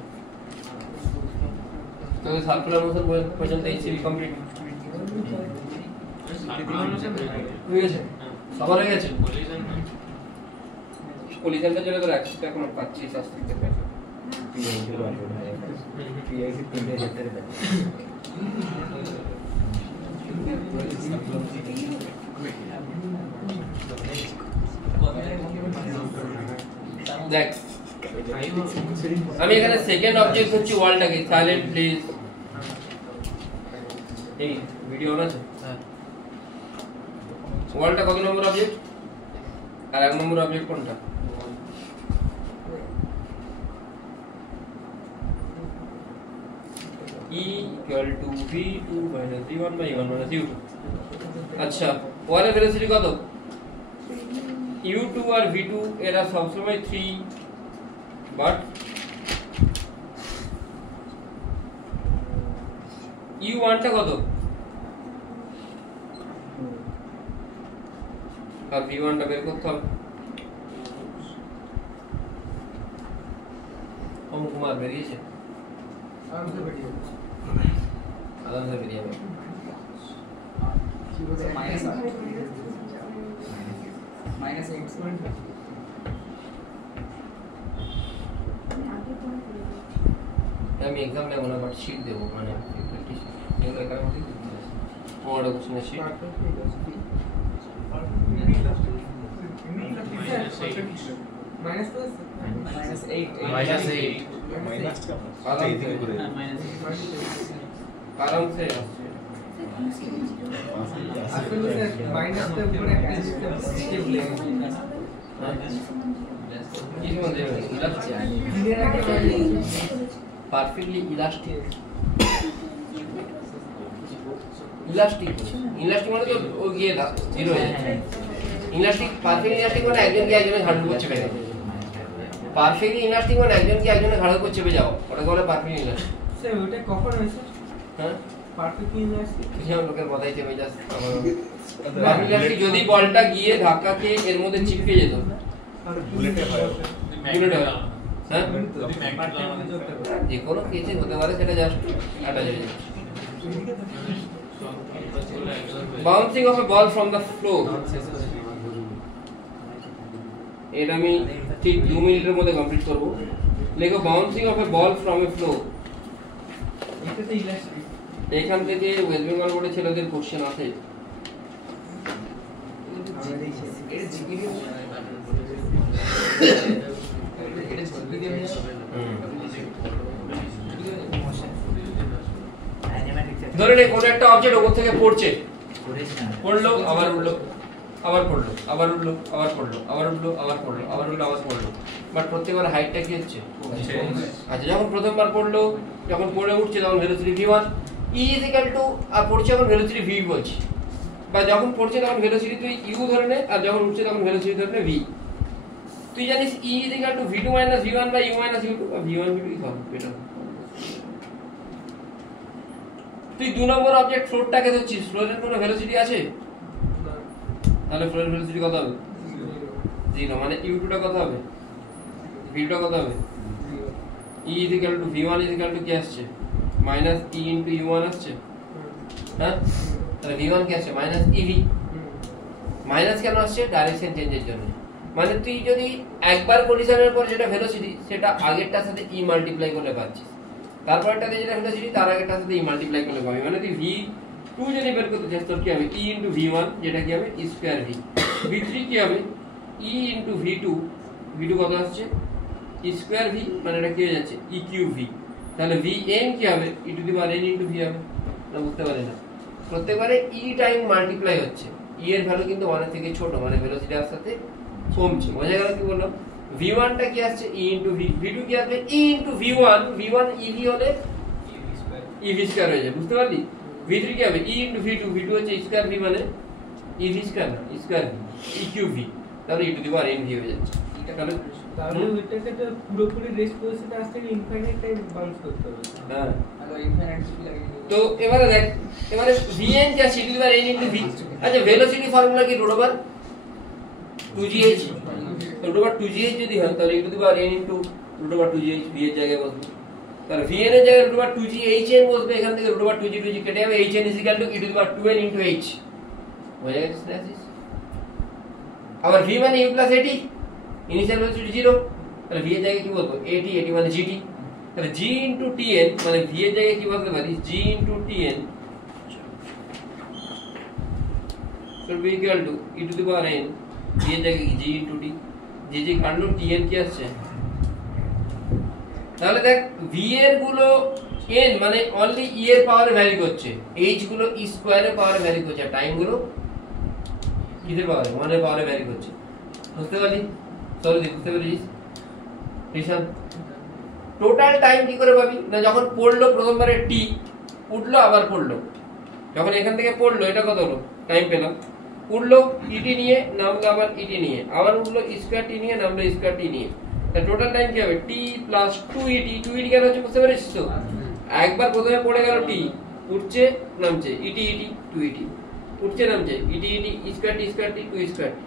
তো সার্কুলার মোশন পর্যন্ত এইচসিবি কমপ্লিট হয়ে গেছে সবার হয়ে গেছে কলিশনটা যেটা তোর অ্যাক্সিসটা এখন পাচ্ছিস আস্তে আস্তে দেখ আমি এখানে সেকেন্ড অবজেক্ট হচ্ছে ওয়ালটাকে সাইলেন্ট প্লিজ এই ভিডিও অন আছে ওয়ালটা কত নম্বর অবজেক্ট আর এক নম্বর অবজেক্ট কোনটা E equal to V2 minus V1 by V1 minus U2 আচ্ছা ওয়ালের ভেলোসিটি কত U2 আর V2 এরা সব সময় 3 বাট U1 টা কত আর V1 টা বের করতে হবে ওম কুমার বেরিয়েছে আরামসে বেরিয়ে যাবে আরামসে বেরিয়ে যাবে minus 8 আমি एग्जाम में बोला बट शीट देबो মানে প্র্যাকটিস এগুলো এখানে মধ্যে ওটা question sheet minus two minus 8 आराम से আসলে স্যার মাইনাসটা উপরে একটা স্টেপ লেগে किस में देबो দিনের আগে परफेक्टली इलास्टिक इलास्टिक इलास्टिक মানে তো ও গিয়ে না জিরো হয়ে যাচ্ছে ইলাস্টিক পারফেক্টলি ইলাস্টিক মানে একজনকে একজনের ঘাড়ের উপর চেপে দেয় পারফেক্টলি ইলাস্টিক মানে একজনকে একজনের ঘাড়ের উপর চেপে যাও ওটাকে বলে পারফেক্টলি ইলাস্টিক স্যার ওটা কখন হয়েছে হ্যাঁ পারফেক্টলি ইলাস্টিক কিসব লোকের কথাই চেপে যাচ্ছে পারফেক্টলি ইলাস্টিক যদি বলটা গিয়ে ধাক্কা খেয়ে এর মধ্যে চিপকে যেত বুলেটে হয় বুলেট হয় হ্যাঁ ম্যাগনেট যে কোনো কেসে হতে পারে সেটা জাস্ট আটা হয়ে যাচ্ছে bouncing of A ball from the floor এটা আমি ঠিক 2 মিনিটের মধ্যে কমপ্লিট করব লেখো bouncing of A ball from a floor এটাতে ইলাস্টিক এখান থেকে ওয়েস্ট বেঙ্গল বোর্ডে ছেলেদের কোশ্চেন আছে এটা জিপিএ ধরে নে কোন একটা অবজেক্ট ওপর থেকে পড়ছে, পড়লো আবার উঠলো, আবার পড়লো, আবার উঠলো, আবার পড়লো, আবার উঠলো, আবার পড়লো, আবার উঠলো, আবার পড়লো, বাট প্রত্যেকবার হাইটটা কি হচ্ছে? আচ্ছা, যখন প্রথমবার পড়লো, যখন পড়ে উঠছে তখন velocity v1 e equal to, আর পড়ছে এখন ভেলোসিটি v বলছি, বা যখন পড়ছে তখন ভেলোসিটি তুই u ধরে নে, আর যখন উঠছে তখন ভেলোসিটি ধরে নে v। তুই জানিস e equal to v2 minus v1 by u minus u2, v1 v2 কি হবে এটা? তুই 2 নম্বর অবজেক্ট ফ্লোরটাকে ধরছিস, ফ্লোরের কোনো ভেলোসিটি আছে? তাহলে ফ্লোরের ভেলোসিটি কত হবে? 0, মানে u2 টা কত হবে? v2 টা কত হবে? e equal two v1 equal to কি আসছে? মাইনাস e ইনটু u1 আসছে, হ্যাঁ? তাহলে v1 কি আসছে? Minus ev। মাইনাস কেন আসছে? ডাইরেকশন চেঞ্জের জন্য। মানে তুই যদি একবার কলিশনের পর যেটা ভেলোসিটি, সেটা আগেরটার সাথে e মাল্টিপ্লাই করলে পাচ্ছিস, তারপরটাতে যেটা ভেলোসিটি তার আগেরটার সাথে e মাল্টিপ্লাই করলে পাবি। মানে তুই v2 যদি বের করতে চাস, তোর কি হবে? e ইনটু v1, যেটা কি হবে? e square v। v3 কি হবে? e ইনটু v2, v2 কত আসছে? e স্কয়ার v, মানে এটা কি হয়ে যাচ্ছে? e cube v। তাহলে vn কি হবে? e to the power n into v হবে। না, বুঝতে পারি না, প্রত্যেকবারে e টাইম মাল্টিপ্লাই হচ্ছে, e এর ভ্যালু কিন্তু 1 এর থেকে ছোট, মানে ভেলোসিটির সাথে কমছে। বোঝা গেল কি বললাম? v1 টা কি আসছে? e ইনটু v, v2 কি আসবে? e into v1, v1 ev হলে ev স্কয়ার হয়ে যাবে, বুঝতে পারলি? v3 কি হবে? e ইনটু v2, v2 হচ্ছে e স্কয়ার v, মানে ev স্কয়ার না, e square v, e cube v, তাহলে e to the power n v হয়ে যাচ্ছে। তাহলে ওইটাকে তো পুরোপুরি রেস্ট পজিশনে আসতে ইনফাইনাইট টাইম বাউন্স করতে হবে। হ্যাঁ, আর ইনফাইনাইট স্পিড লাগে। তো এবারে দেখ, এবারে vn যা e to the power n into v। আচ্ছা, ভেলোসিটি ফর্মুলা কি? Root over 2gh। Root over 2gh যদি হয়, তাহলে e to the power n into root over 2gh, v এর জায়গায় বসবে। তাহলে vn এর জায়গায় রুট ওভার 2ghn বসবে, এখান থেকে রুট ওভার 2g কেটে যাবে, hn is equal to e to the power 2n into h। হয়ে গেছে সিনাসিস। আবার v মানে u plus at, initial velocity 0, তাহলে v এর জায়গায় কি বলবো? at, at মানে gt। তাহলে g ইনটু tn, মানে v এর জায়গায় কি বলতে পারি? g into tn should be equal to e to the power n, v এর জায়গায় g ইনটু t, g কাটলো, tn কি আসছে? তাহলে দেখ, v এর গুলো n মানে অনলি e এর পাওয়ারে ভ্যারি করছে, h গুলো e স্কয়ারের পাওয়ারে ভ্যারি করছে, আর টাইম গুলো কিসের পাওয়ারে? 1 এর পাওয়ারে ভ্যারি করছে। বুঝতে পারলি? সরি, বুঝতে পারছিস? টিশন টোটাল টাইম কি করে পাবি? না, যখন পড়লো প্রথমবারে t, উঠলো আবার পড়লো, যখন এখান থেকে পড়লো এটা কত হলো? টাইম পেলাম। উঠলো ইটি নিয়ে, নামলো আবার ইটি নিয়ে, আবার উঠলো স্কয়ার টি নিয়ে, নামলো স্কয়ার টি নিয়ে, তা টোটাল টাইম কি হবে? T plus 2ইটি। 2ইটি কেন হচ্ছে বুঝতে পেরেছিস তো? একবার প্রথমে পড়ে গেল টি, উঠছে নামছে, ইটি ইটি 2ইটি, উঠছে নামছে, e t e t, square t square t 2 square t.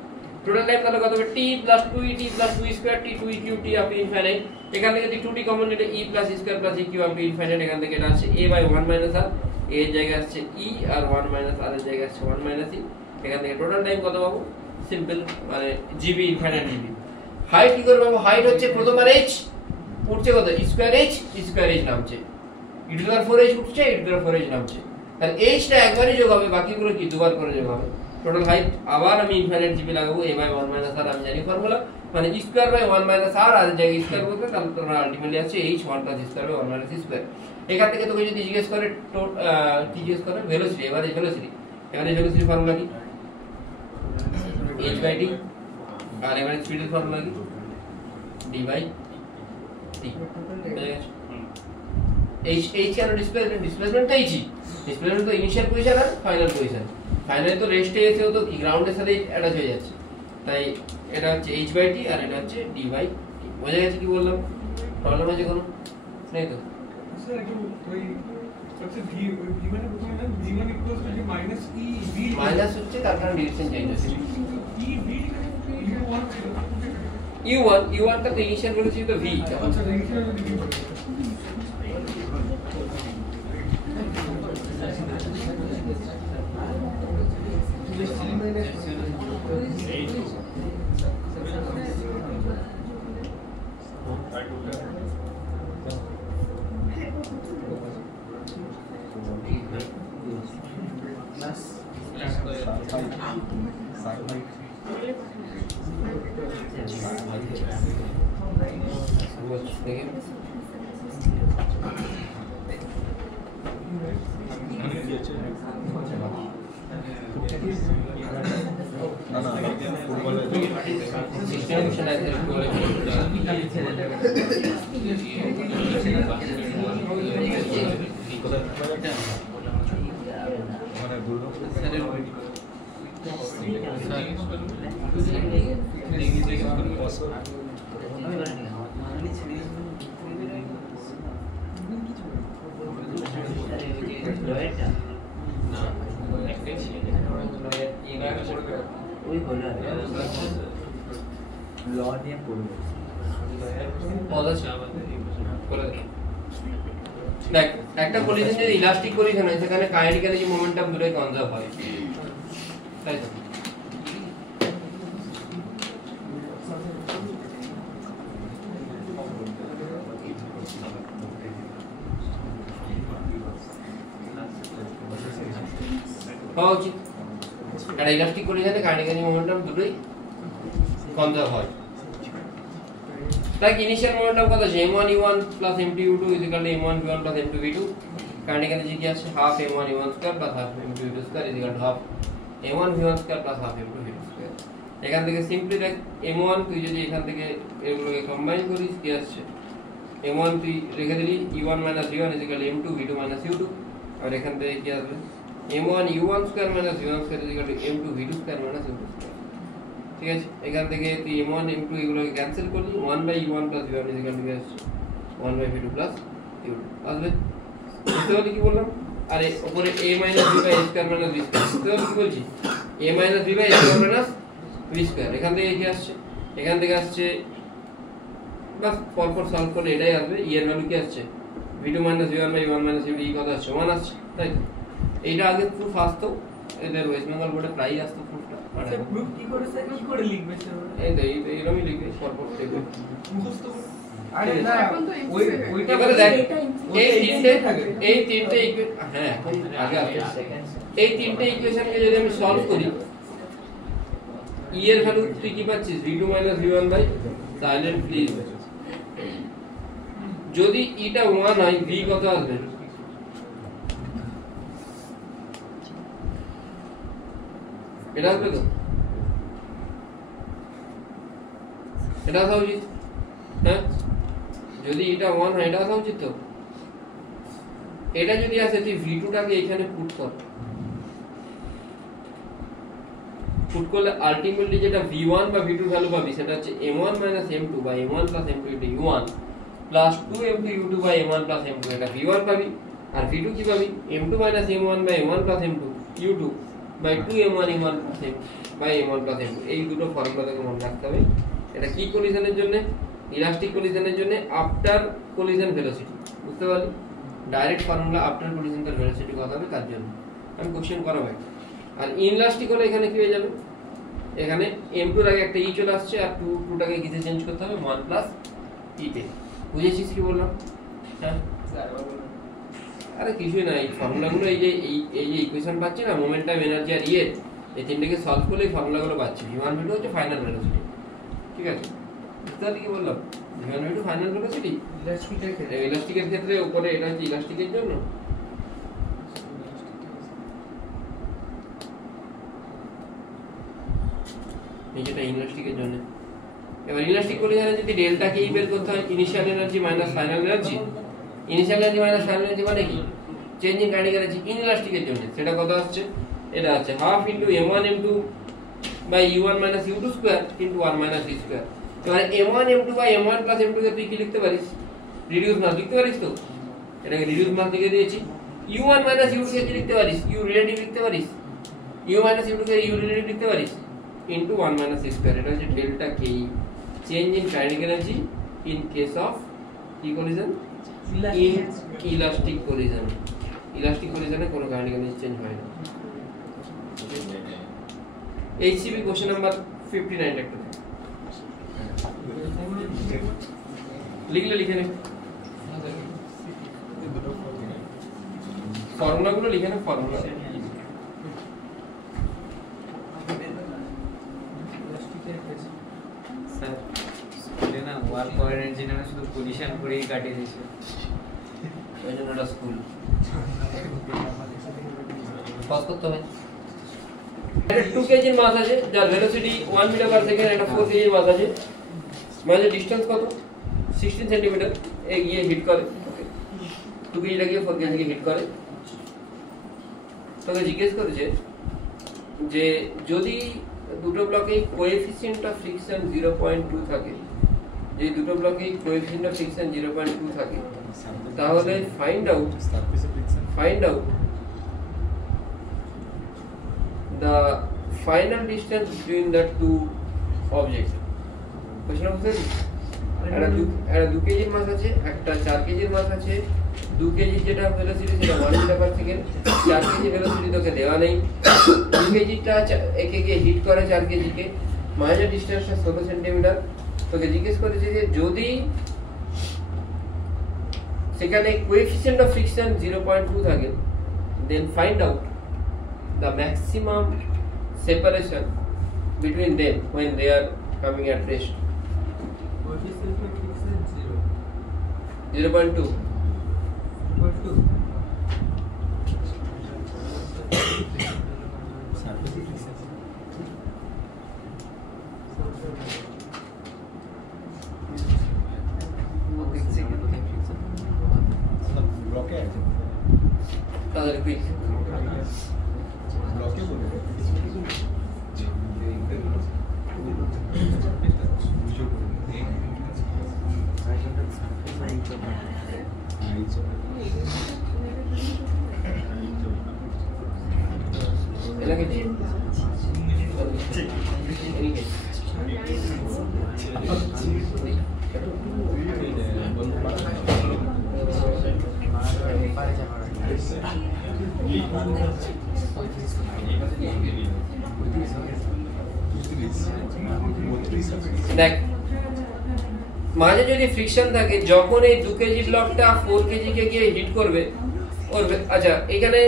Total time তাহলে কত হবে? টি প্লাস 2ইটি plus 2 square t 2 cube t up to infinite. এখান থেকে যদি 2টি কমন নিলে e plus square plus e cube up to infinite. এখান থেকে এটা আসছে a by 1 minus r, a এর জায়গায় আসছে e, আর 1 মাইনাস r এর জায়গায় আসছে 1 মাইনাস e। এখান থেকে টোটাল টাইম কত পাবো? সিম্পল, মানে জিবি ইনফিনিট জিবি। হাইট কি করে পাবো? হাইট হচ্ছে প্রথমবার h, উঠছে কত? স্কয়ার h, স্কয়ার h নামছে, e to the power 4h উঠছে, e to the power 4h নামছে। তাহলে h টা একবারই যোগ হবে, বাকিগুলো কি দুবার করে যোগ হবে। টোটাল হাইট আবার আমি ইনফিনিট জিবি লাগাবো, a বাই 1 মাইনাস r, আমি জানি ফর্মুলা, মানে স্কয়ার বাই 1 মাইনাস r, আর জায়গায় স্কয়ার বলতে, তাহলে তোমরা আলটিমেটলি আসছে h 1 plus square by 1 minus square. এখান থেকে তোকে যদি জিজ্ঞেস করে কি জিজ্ঞেস করে? ভেলোসিটি। এবারে ভেলোসিটি ফর্মুলা কি? h বাই t, আর এবারে স্পিডের ফর্মুলা কি? d by t। h কেন? ডিসপ্লেসমেন্ট তো h, ডিসপ্লেসমেন্ট তো ইনিশিয়াল পজিশন আর ফাইনাল পজিশন। ফাইনালি তো রেস্টে এসেও তো কি গ্রাউন্ডের সাথে অ্যাটাচ হয়ে যাচ্ছে, তাই এটা হচ্ছে h বাই t, আর এটা হচ্ছে d বাই t। বোঝা গেছে কি বললাম? প্রবলেম আছে কোনো? নেই তো? স্যার একটু ওই হচ্ছে v মানে প্রথমে না v1 equals to minus e v, minus হচ্ছে তার কারণে ডিরেকশন চেঞ্জ হচ্ছে। e v u1 ছিল, u1 টা তো ইনিশিয়াল ভেলোসিটি তো v, আচ্ছা ইনিশিয়াল যদি v বলে দেখেন দেখ একটা কলিশন যদি ইলাস্টিক কলিশন হয় সেখানে কাইনেটিক এনার্জি মোমেন্টাম দুটোই কনজার্ভ হয় তাই তো হওয়া উচিত একটা ইলাস্টিক কলিশনে কাইনেটিক এনার্জি মোমেন্টাম দুটোই কনজার্ভ হয় তাই ইনিশিয়াল মোমেন্টাম কত আছে m1 u1 plus m2 u2 m1 v1 plus m2 v2 kinetic energy কি আছে half m1 u1 square plus half m2 v2 square half m1 v1 square plus half m2 v2 square এখান থেকে simply দেখ m1 তুই যদি এখান থেকে এগুলোকে কম্বাইন করিস কি আসছে m1 তুই রেখে দিলি u1 v1 m2 v2 u2 আর এখান থেকে কি আসবে m1 u1 square v1 square m2 v2 square u2 square ঠিক আছে এখান থেকে তুই m1 m2 এগুলোকে ক্যান্সেল করলি 1/u1 + v1 1/v2 + u2 আসবে বুঝতে পারলি কি বললাম আরে উপরে a - b/a² - b² বুঝতে পারলি কি বলছি a - b/a² - v² এখান থেকে কি আসছে এখান থেকে আসছে বাস পরপর সলভ করলে এটাই আসবে e এর ভ্যালু কি আসছে v2 - v1/u1 - v2 কত আসছে 1 আসছে তাই তো এইটা আগে প্রুফ আসতো এদের ওয়েস্ট বেঙ্গল বোর্ডে প্রায় আসতো প্রুফটা স্যার প্রুফ কি করে লিখবে স্যার এই তো এরকমই লিখবে পরপর দেখবে মুখস্থ করে আরে না ওইটা এবারে দেখ এই তিনটে হ্যাঁ এখন আগে আসছে এই তিনটে ইকুয়েশনকে যদি আমি সলভ করি e এর ভ্যালু তুই কি পাচ্ছিস v2 - v1 by silent please যদি এটা 1 হয় v কত আসবে এটা আসবে তো এটা আসা উচিত হ্যাঁ যদি এটা 1 হয় এটা আসা উচিত তো এটা যদি আসে তুই v2 টাকে এখানে পুট করলে আলটিমেটলি যেটা v1 বা v2 ভ্যালু পাবি সেটা হচ্ছে m1 - m2 বা m1 + m2 u1 plus 2m2 u2 by m1 plus m2 এটা v1 পাবি আর v2 কি পাবি m2 - m1 by m1 plus m2 u2 by 2m1 m1 plus m by m1 plus m2 এই দুটো ফর্মুলা থেকে মনে রাখতে হবে এটা কি কলিশনের জন্য ইলাস্টিক কলিশনের জন্য আফটার কলিশন ভেলোসিটি বুঝতে পারলি ডাইরেক্ট ফর্মুলা আফটার কলিশন তার ভেলোসিটি কত হবে তার জন্য আমি কোশ্চেন করাবো আর ইনলাস্টিক হলে এখানে কি হয়ে যাবে এখানে m2 এর আগে একটা e চলে আসছে আর 2 টাকে কিসে চেঞ্জ করতে হবে 1 plus e তে বুঝেছিস কি বললাম হ্যাঁ আরে কিছুই না এই ফর্মুলাগুলো এই যে ইকুয়েশন পাচ্ছি না মোমেন্টাম এনার্জি আর ইয়ে এই তিনটাকে সলভ করলে এই ফর্মুলাগুলো পাচ্ছি v1 v2 হচ্ছে ফাইনাল ভেলোসিটি ঠিক আছে বুঝতে পারলি কি বললাম v1 v2 ফাইনাল ভেলোসিটি ইলাস্টিকের ক্ষেত্রে উপরে এটা হচ্ছে ইলাস্টিকের জন্য নিচেটা ইলাস্টিকের জন্য এবার ইলাস্টিক কলিশনে যদি ডেল্টা কে বের করতে হয় initial energy minus final energy initial energy minus final energy মানে কি চেঞ্জ ইন কাইনেটিক এনার্জি ইনলাস্টিকের জন্য সেটা কত আসছে এটা আছে half into m1 m2 by u1 - u2 square into 1 - v square এবার m1 m2 by m1 + m2 কে তুই কি লিখতে পারিস রিডিউস মাস লিখতে পারিস তো এটাকে রিডিউস মাস লিখে দিয়েছি u1 - u2 কে কি লিখতে পারিস u রিলেটিভ লিখতে পারিস u - u2 কে u রিলেটিভ লিখতে পারিস into 1 minus c square এটা হচ্ছে delta k change in kinetic energy in case of collision in elastic collision এ কোনো kinetic energy চেঞ্জ হয় না HCB question number 59 একটা লিখে নে ফর্মুলাগুলো লিখে নে ফর্মুলা পজিশন করেই কাটিয়ে দিয়েছে ওই জন্য এটা স্কুল পাস করতে হবে। এটা 2 কেজির মাস আছে, যার ভেলোসিটি 1 মিটার পার সেকেন্ড, এটা 4 কেজির মাস আছে, মানে ডিসটেন্স কত 16 সেন্টিমিটার এগিয়ে হিট করে। ওকে, 2 কেজিটা গিয়ে 4 কেজিকে হিট করে। তোকে জিজ্ঞেস করেছে যে যদি দুটো ব্লকে কোএফিসিয়েন্ট অফ ফ্রিকশন 0.2 থাকে, যদি দুটো ব্লকে কোএফিসিয়েন্ট অফ ফ্রিকশন 0.2 থাকে, তাহলে find out the final distance between the two objects. Question বুঝতে পারলি? একটা 2 কেজির মাস আছে, একটা 4 কেজির মাস আছে। 2 কেজি যেটা ভেলোসিটি সেটা 1 metre per second, 4 kg velocity তোকে দেওয়া নেই। 2 কেজিটা একে গিয়ে হিট করে 4 কেজিকে, মাঝের ডিসটেন্সটা 16 সেন্টিমিটার। তোকে জিজ্ঞেস করেছে যে যদি সেখানে কোএফিসিয়েন্ট অফ ফ্রিকশন 0.2 থাকে, then find out the maximum separation between them when they are coming at rest. 0.2. তাহলে কুইক দেখ, মাঝে যদি ফ্রিকশন থাকে, যখন এই 2 কেজি ব্লকটা 4 কেজি কে গিয়ে হিট করবে। আচ্ছা, এখানে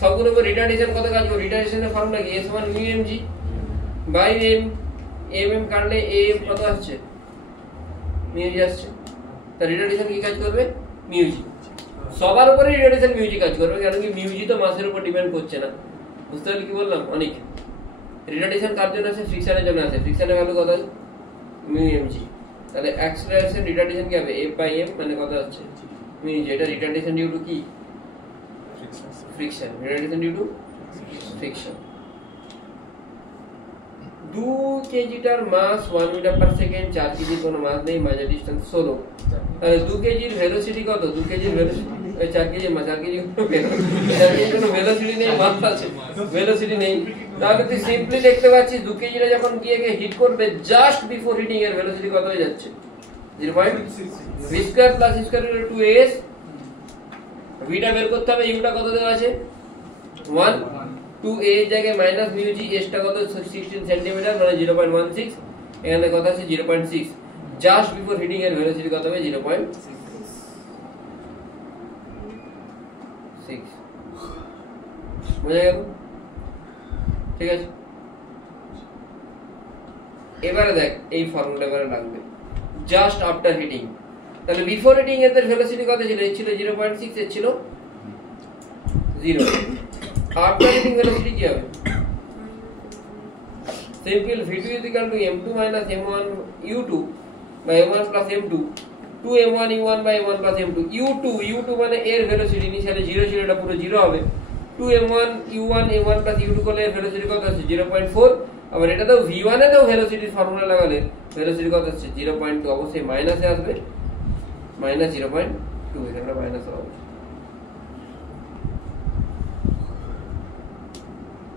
সবগুলো রিটার্ডেশন কত কাজ করবে? রিটার্ডেশনের ফর্মুলা কি? S = μmg by m। mm কাটলে am কত আসছে? μg আসছে। তা রিটার্ডেশন কি কাজ করবে? μg। সবার উপরে রিটার্ডেশন μg কাজ করবে, কারণ কি μg তো মাসের উপর ডিপেন্ড করছে না। বুঝতে পারলি কি বললাম? অনেক রিটার্ডেশন কার জন্য আছে? ফ্রিকশনের জন্য আছে। ফ্রিকশনের ভ্যালু কত? μmg। তাহলে অ্যাক্সেলারেশন রিটার্ডেশন কি হবে? f/m মানে কত হচ্ছে? μg। এটা রিটার্ডেশন ডিউ টু কি? Friction. Retardation due to friction. 2 কেজিটার মাস 1 মিটার পার সেকেন্ড, 4 কেজির কোনো মাস নেই, মাঝের ডিসটেন্স 16। তাহলে 2 কেজির ভেলোসিটি কত? 2 কেজির ভেলোসিটি 4 কেজি মাস, 4 কেজি কোনো ভেলোসিটি নেই, মাস আছে, ভেলোসিটি নেই। তাহলে তুই সিম্পলি দেখতে পাচ্ছিস 2 কেজিটা যখন গিয়ে হিট করবে, জাস্ট বিফোর হিটিং এর ভেলোসিটি কত হয়ে যাচ্ছে? 0.6 v square plus u square 2s। ভিটা বের করতে হবে, ইউটা কত দেওয়া আছে? 1। 2a এর জায়গায় মাইনাস μg, s টা কত? 16 সেন্টিমিটার মানে 0.16। এখানে কত আছে? 0.6। জাস্ট বিফোর হিটিং এর ভেলোসিটি কত হবে? 0.6। বুঝা গেল? ঠিক আছে, এবারে দেখ এই ফর্মুলা এবারে লাগবে জাস্ট আফটার হিটিং। তাহলে বিফোর হিটিং এর ভেলোসিটি কত ছিল? এর ছিল 0.6, এর ছিল 0। আফটার হিটিং ভেলোসিটি কি হবে? Simple v2 = m2 - m1 u2 by m1 plus m2, 2m1 u1 by m1 plus m2 u2 মানে এর ভেলোসিটি ইনিশিয়ালি 0 ছিল, এটা পুরো 0 হবে। 2m1 u1 m1 plus u2 করলে এর ভেলোসিটি কত আছে? 0.4। আবার এটা তো v1 এ তো ভেলোসিটির ফর্মুলা লাগালে ভেলোসিটি কত আছে? 0.2। অবশ্যই মাইনাসে আসবে, -0.2। এখানে মাইনাস হবে।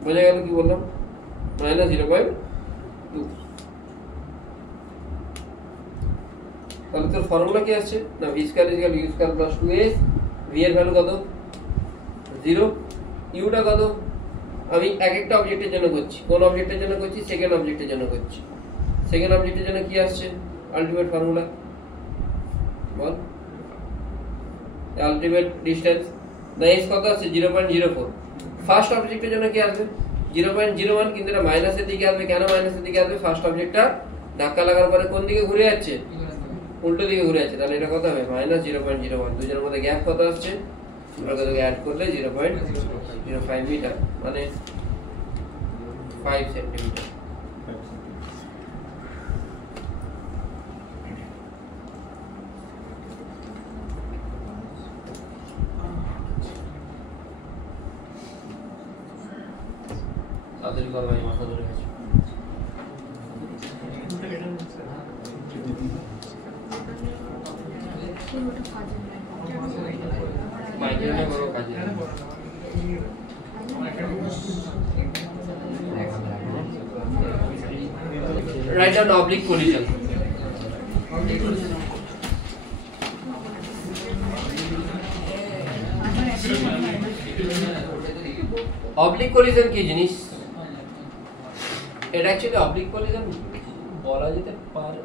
বুঝা গেল কি বললাম? -0.2। তাহলে তোর ফর্মুলা কি আসছে? না, v square = u square plus 2s। v এর ভ্যালু কত? 0। u টা কত? আমি এক একটা অবজেক্টের জন্য করছি। কোন অবজেক্টের জন্য করছি? সেকেন্ড অবজেক্টের জন্য করছি। সেকেন্ড অবজেক্টের জন্য কি আসছে? আলটিমেট ফর্মুলা বল। আলটিমেট ডিসটেন্স না, s কত আছে? 0.04। ফার্স্ট অবজেক্টের জন্য কি আসবে? 0.01, কিন্তু এটা মাইনাসের দিকে আসবে। কেন মাইনাসের দিকে আসবে? ফার্স্ট অবজেক্টটা ধাক্কা লাগার পরে কোন দিকে ঘুরে যাচ্ছে? উল্টো দিকে ঘুরে আছে, তাহলে এটা কত হবে -0.01। দুজনের মধ্যে গ্যাপ কত আসছে, আমরা কত অ্যাড করলে 0.05 মিটার, মানে 5 সেন্টিমিটার। তাদের করবাই মাথা ধরে গেছে। মাইক্রোনে করো কাজে। Write down oblique collision. Oblique collision কি জিনিস? এটা অ্যাকচুয়ালি অবলিক কলিশন বলা যেতে পারে,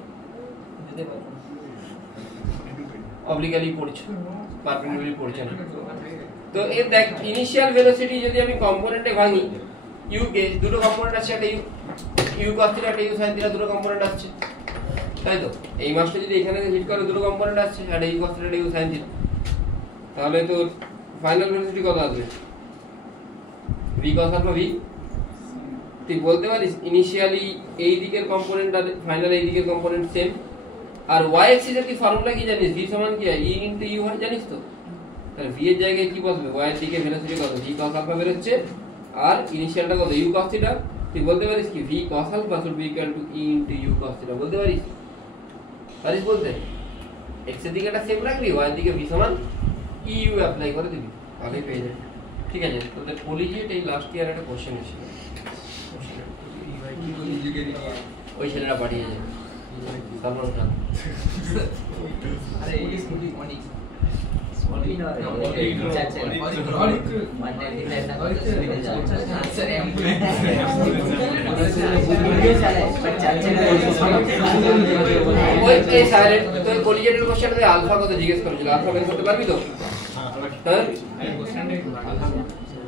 অবলিকালি পড়ছে, পারপেন্ডিকুলারলি পড়ছে না। তো এর দেখ ইনিশিয়াল ভেলোসিটি যদি আমি কম্পোনেন্টে ভাঙি, ইউ কে দুটো কম্পোনেন্ট আছে, একটা ইউ cos থিটা, একটা ইউ sin থিটা, দুটো কম্পোনেন্ট আসছে, তাই তো? এই মাসটা যদি এখানে হিট করে দুটো কম্পোনেন্ট আসছে, একটা ইউ cos থিটা, একটা ইউ sin থিটা, তাহলে তো ফাইনাল ভেলোসিটি কত আসবে? v cos alpha v। তুই বলতে পারিস ইনিশিয়ালি এই দিকের কম্পোনেন্ট আর ফাইনাল এই দিকের কম্পোনেন্ট সেম। আর y অ্যাক্সিস এর কি ফর্মুলা কি জানিস? v সমান কি হয়? e * u হয়, জানিস তো? তাহলে v এর জায়গায় কি বসবে? y এর দিকে ভেলোসিটি কত? v cos আলফা বের হচ্ছে, আর ইনিশিয়ালটা কত? u cos theta. তুই বলতে পারিস কি v cos alpha should be equal to e * u cos theta, বলতে পারিস? পারিস বলতে? x এর দিকে এটা সেম রাখবি, y এর দিকে v সমান e u অ্যাপ্লাই করে দিবি, তাহলে পেয়ে যাবি। ঠিক আছে? তোদের কলেজিয়েট এই লাস্ট ইয়ার একটা কোশ্চেন এসেছিল, ওই ছেলেটা পাঠিয়ে যাবে সালমান খান। আরে এই স্কুটি অনেক আলফা কত জিজ্ঞেস করেছিল, আলফা বের করতে পারবি তো?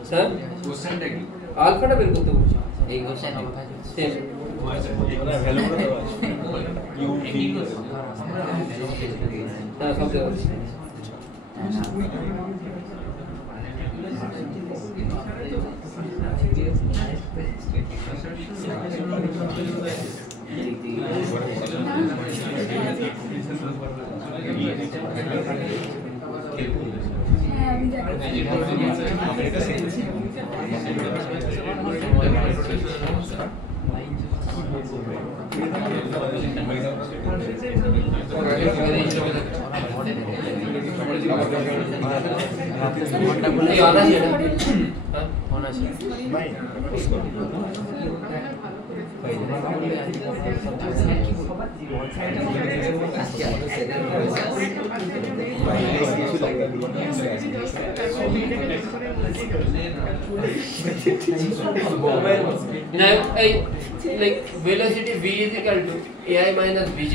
স্যার আলফাটা বের করতে বলছি, এই কোশ্চেন সেম হ্যাঁ সব দেওয়া আছে। Like velocity v is equal to ai minus bj.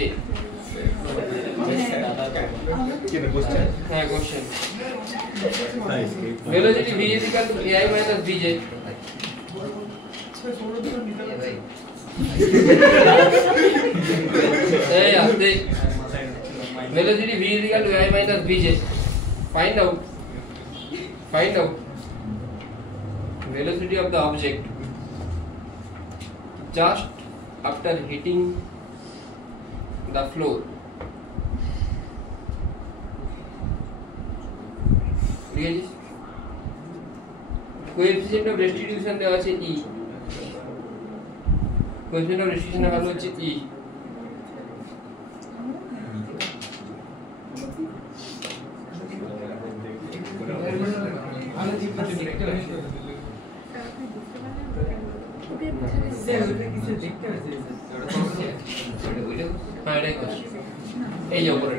Question. Velocity v is equal to ai minus bj. Velocity v is equal to ai minus bj. Find out velocity of the object just after hitting the floor. Coefficient of restitution দেওয়া আছে e, coefficient of restitution এর value হচ্ছে e। এই যে উপরে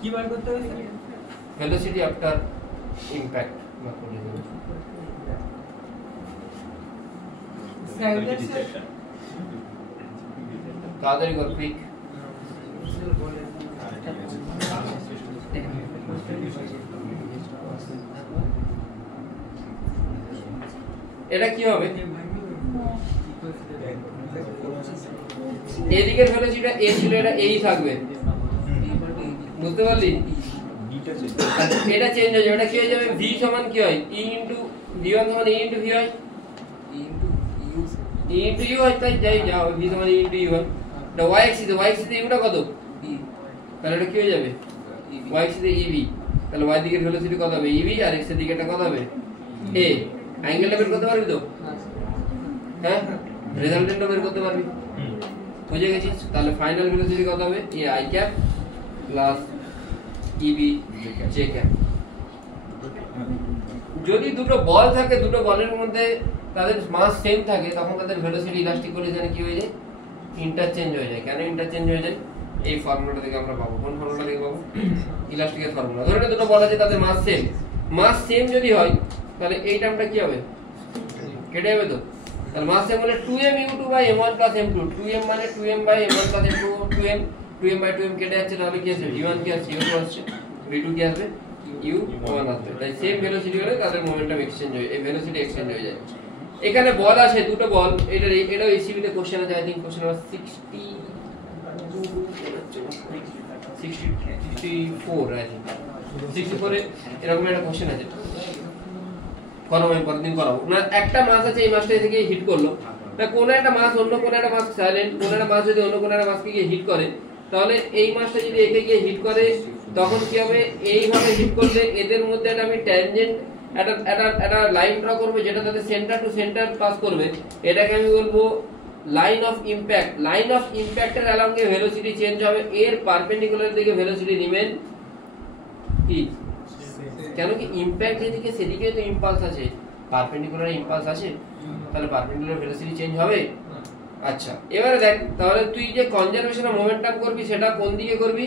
কি বার করতে হবে? velocity after impact বা collision। তাড়াতাড়ি কর, কুইক। এটা কি হবে? এদিকের ভেলোসিটিটা a ছিল, এটা এই থাকবে, বুঝতে পারলি? এটা চেঞ্জ হয়ে যাবে, এটা কি হয়ে যাবে? v সমান কি হয়? e ইনটু v1 সমান e ইনটু v হয়, e ইনটু u হয়, তাই যাই যাও v সমান e ইনটু u1। এটা y অ্যাক্সিসে, y অ্যাক্সিসে u টা কত? তাহলে এটা কি হয়ে যাবে? y অ্যাক্সিসে ev, তাহলে y দিকের ভেলোসিটি কত হবে? ev, আর x এর দিকে এটা কত হবে? a। অ্যাঙ্গেলটা বের করতে পারবি তো? হ্যাঁ, রেজাল্টেন্টও বের করতে পারবি, বুঝে গেছিস? তাহলে ফাইনাল ভেলোসিটি কত হবে? a i cap plus ev j cap. যদি দুটো বল থাকে, দুটো বলের মধ্যে তাদের মাস সেম থাকে, তখন তাদের ভেলোসিটি ইলাস্টিক কোলিশনে কি হয়ে যায়? ইন্টারচেঞ্জ হয়ে যায়। কেন ইন্টারচেঞ্জ হয়ে যায়? এই ফর্মুলাটা থেকে আমরা পাবো। কোন ফর্মুলা থেকে পাবো? ইলাস্টিকের ফর্মুলা। ধরে নে দুটো বল আছে, তাদের মাস সেম যদি হয়, তাহলে এই টার্মটা কি হবে? কেটে যাবে তো। তাহলে মাস সেম হলে 2m u2 by m1 plus m2, 2m মানে 2m by m1 plus m2, 2m by 2m কেটে যাচ্ছে, তাহলে কি আসবে? v1 কি আসছে? u2 আসছে, v2 কি আসবে? u1 আসবে। তাই সেম ভেলোসিটি হলে তাদের মোমেন্টাম এক্সচেঞ্জ হয়ে, এই ভেলোসিটি এক্সচেঞ্জ হয়ে যায়। এখানে বল আছে দুটো বল, এটাও এসিবি তে কোশ্চেন আছে, I thing question number 64 I thing 64 এ এরকম একটা কোশ্চেন আছে, করাবো আমি পরের দিন করাবো না। একটা মাস আছে, এই মাসটা থেকে হিট করলো না, কোন একটা মাস অন্য কোন একটা মাস সাইলেন্ট, কোন একটা মাস যদি অন্য কোন একটা মাসকে গিয়ে হিট করে, তাহলে এই মাসটা যদি একে গিয়ে হিট করে, তখন কি হবে? এইভাবে হিট করলে এদের মধ্যে একটা আমি ট্যানজেন্ট একটা লাইন ড্র করবো, যেটা তাদের সেন্টার টু সেন্টার পাস করবে। এটাকে আমি বলবো line of impact. Line of ইমপ্যাক্টের অ্যালং এ ভেলোসিটি চেঞ্জ হবে, এর পারপেন্ডিকুলার দিকে ভেলোসিটি রিমেন কি? কেন কি ইমপ্যাক্ট যেদিকে সেদিকে তো ইম্পালস আছে, পারপেন্ডিকুলার ইম্পালস আছে, তাহলে পারপেন্ডিকুলার ভেলোসিটি চেঞ্জ হবে। আচ্ছা, এবারে দেখ, তাহলে তুই যে কনজারভেশন অফ মোমেন্টাম করবি, সেটা কোন দিকে করবি?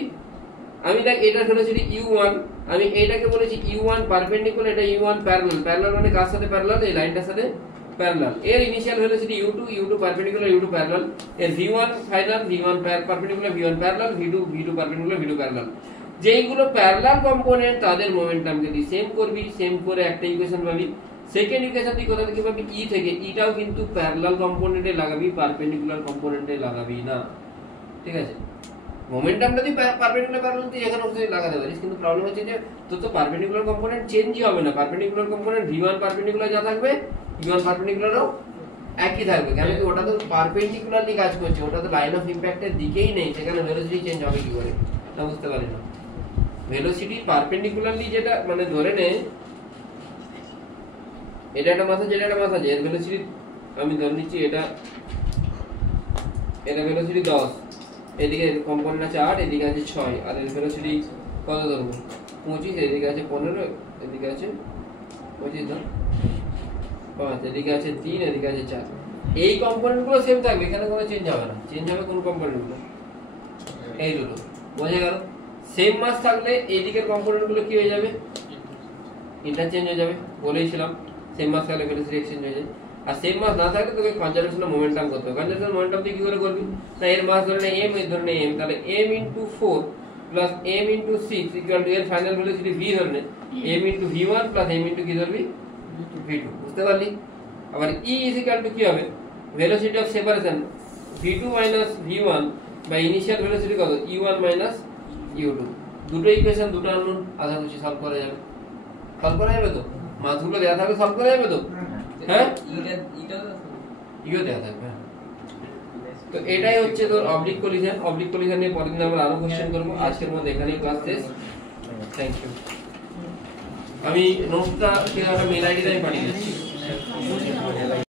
আমি দেখ, এটার ভেলোসিটি u1, আমি এইটাকে বলেছি u1 পারপেন্ডিকুলার, এটা u1 প্যারালাল। প্যারালাল মানে কার সাথে প্যারালাল? এই লাইনটার সাথে প্যারালাল। এর initial velocity u2 perpendicular, u2 parallel. এর v1 final, v1 perpendicular, v1 parallel, v2 perpendicular, v2 parallel. যেইগুলো প্যারালাল কম্পোনেন্ট, তাদের মোমেন্টামকে দি সেম করবি, সেম করে একটা ইকুয়েশন পাবি। সেকেন্ড ইকুয়েশন তুই কোথা থেকে পাবি? e থেকে। ইটাও কিন্তু প্যারালাল কম্পোনেন্টে লাগাবি, পারপেন্ডিকুলার কম্পোনেন্টে লাগাবি না, ঠিক আছে? মোমেন্টামটা তুই পারপেন্ডিকুলার প্যারালাল তুই এখানে অবশ্যই লাগাতে পারিস, কিন্তু প্রবলেম হচ্ছে যে তোর তো পারপেন্ডিকুলার কম্পোনেন্ট চেঞ্জই হবে না। পারপেন্ডিকুলার কম্পোনেন্ট v1 পারপেন্ডিকুলার যা থাকবে, v1 পারপেন্ডিকুলারও একই থাকবে। কেন কি ওটা তো পারপেন্ডিকুলারলি কাজ করছে, ওটা তো লাইন অফ ইমপ্যাক্টের দিকেই নেই, সেখানে ভেলোসিটি চেঞ্জ হবে কি করে? না, বুঝতে পারি না। ভেলোসিটি পারপেন্ডিকুলারলি যেটা মানে ধরে নে, এটা একটা মাস আছে, এটা একটা মাস আছে, এর ভেলোসিটি আমি ধরে নিচ্ছি এটা ভেলোসিটি 10, এদিকে কম্পোনেন্ট আছে 8, এদিকে আছে 6, আর এর ভেলোসিটি কত ধরবো? 25, এদিকে আছে 15, এদিকে আছে 25 ধর 5, এদিকে আছে 3, এদিকে আছে 4। এই কম্পোনেন্টগুলো সেম থাকবে, এখানে কোনো চেঞ্জ হবে না। চেঞ্জ হবে কোন কম্পোনেন্টগুলো? এই দুটো, বোঝা গেল? সেম মাস থাকলে এই দিকের কম্পোনেন্টগুলো কি হয়ে যাবে? ইন্টারচেঞ্জ হয়ে যাবে, বলেইছিলাম। সেম মাস থাকলে ভেলোসিটি এক্সচেঞ্জ হয়ে যায়। আর সেম মাস না থাকলে তোকে কনজারভেশন অফ মোমেন্টাম করতে হবে। কনজারভেশন মোমেন্টাম তুই কি করে করবি? না, এর মাস ধরে নে m, এর ধরে নে m, তাহলে m into 4 plus m into 6 equal to এর ফাইনাল ভেলোসিটি v ধরে নে, m into v1 plus m into কি ধরবি? v2, বুঝতে পারলি? আবার e ইজ ইকুয়াল টু কি হবে? Velocity of separation v2 minus v1 by initial velocity কত? e1 minus u2। দুটো ইকুয়েশন, দুটো আননোন, আশা করছি সলভ করা যাবে। সলভ করা যাবে তো? মাসগুলো দেওয়া থাকলে সলভ করা যাবে তো? হ্যাঁ, ইও দেওয়া থাকবে। তো এটাই হচ্ছে তোর অবলিক কলিশন। অবলিক কলিশন নিয়ে পরের দিন আমরা আরো কোশ্চেন করবো। আজকের মধ্যে এখানেই ক্লাস শেষ। Thank you. আমি নোটটা একটা মেল আইডিতে আমি পাঠিয়ে দিচ্ছি।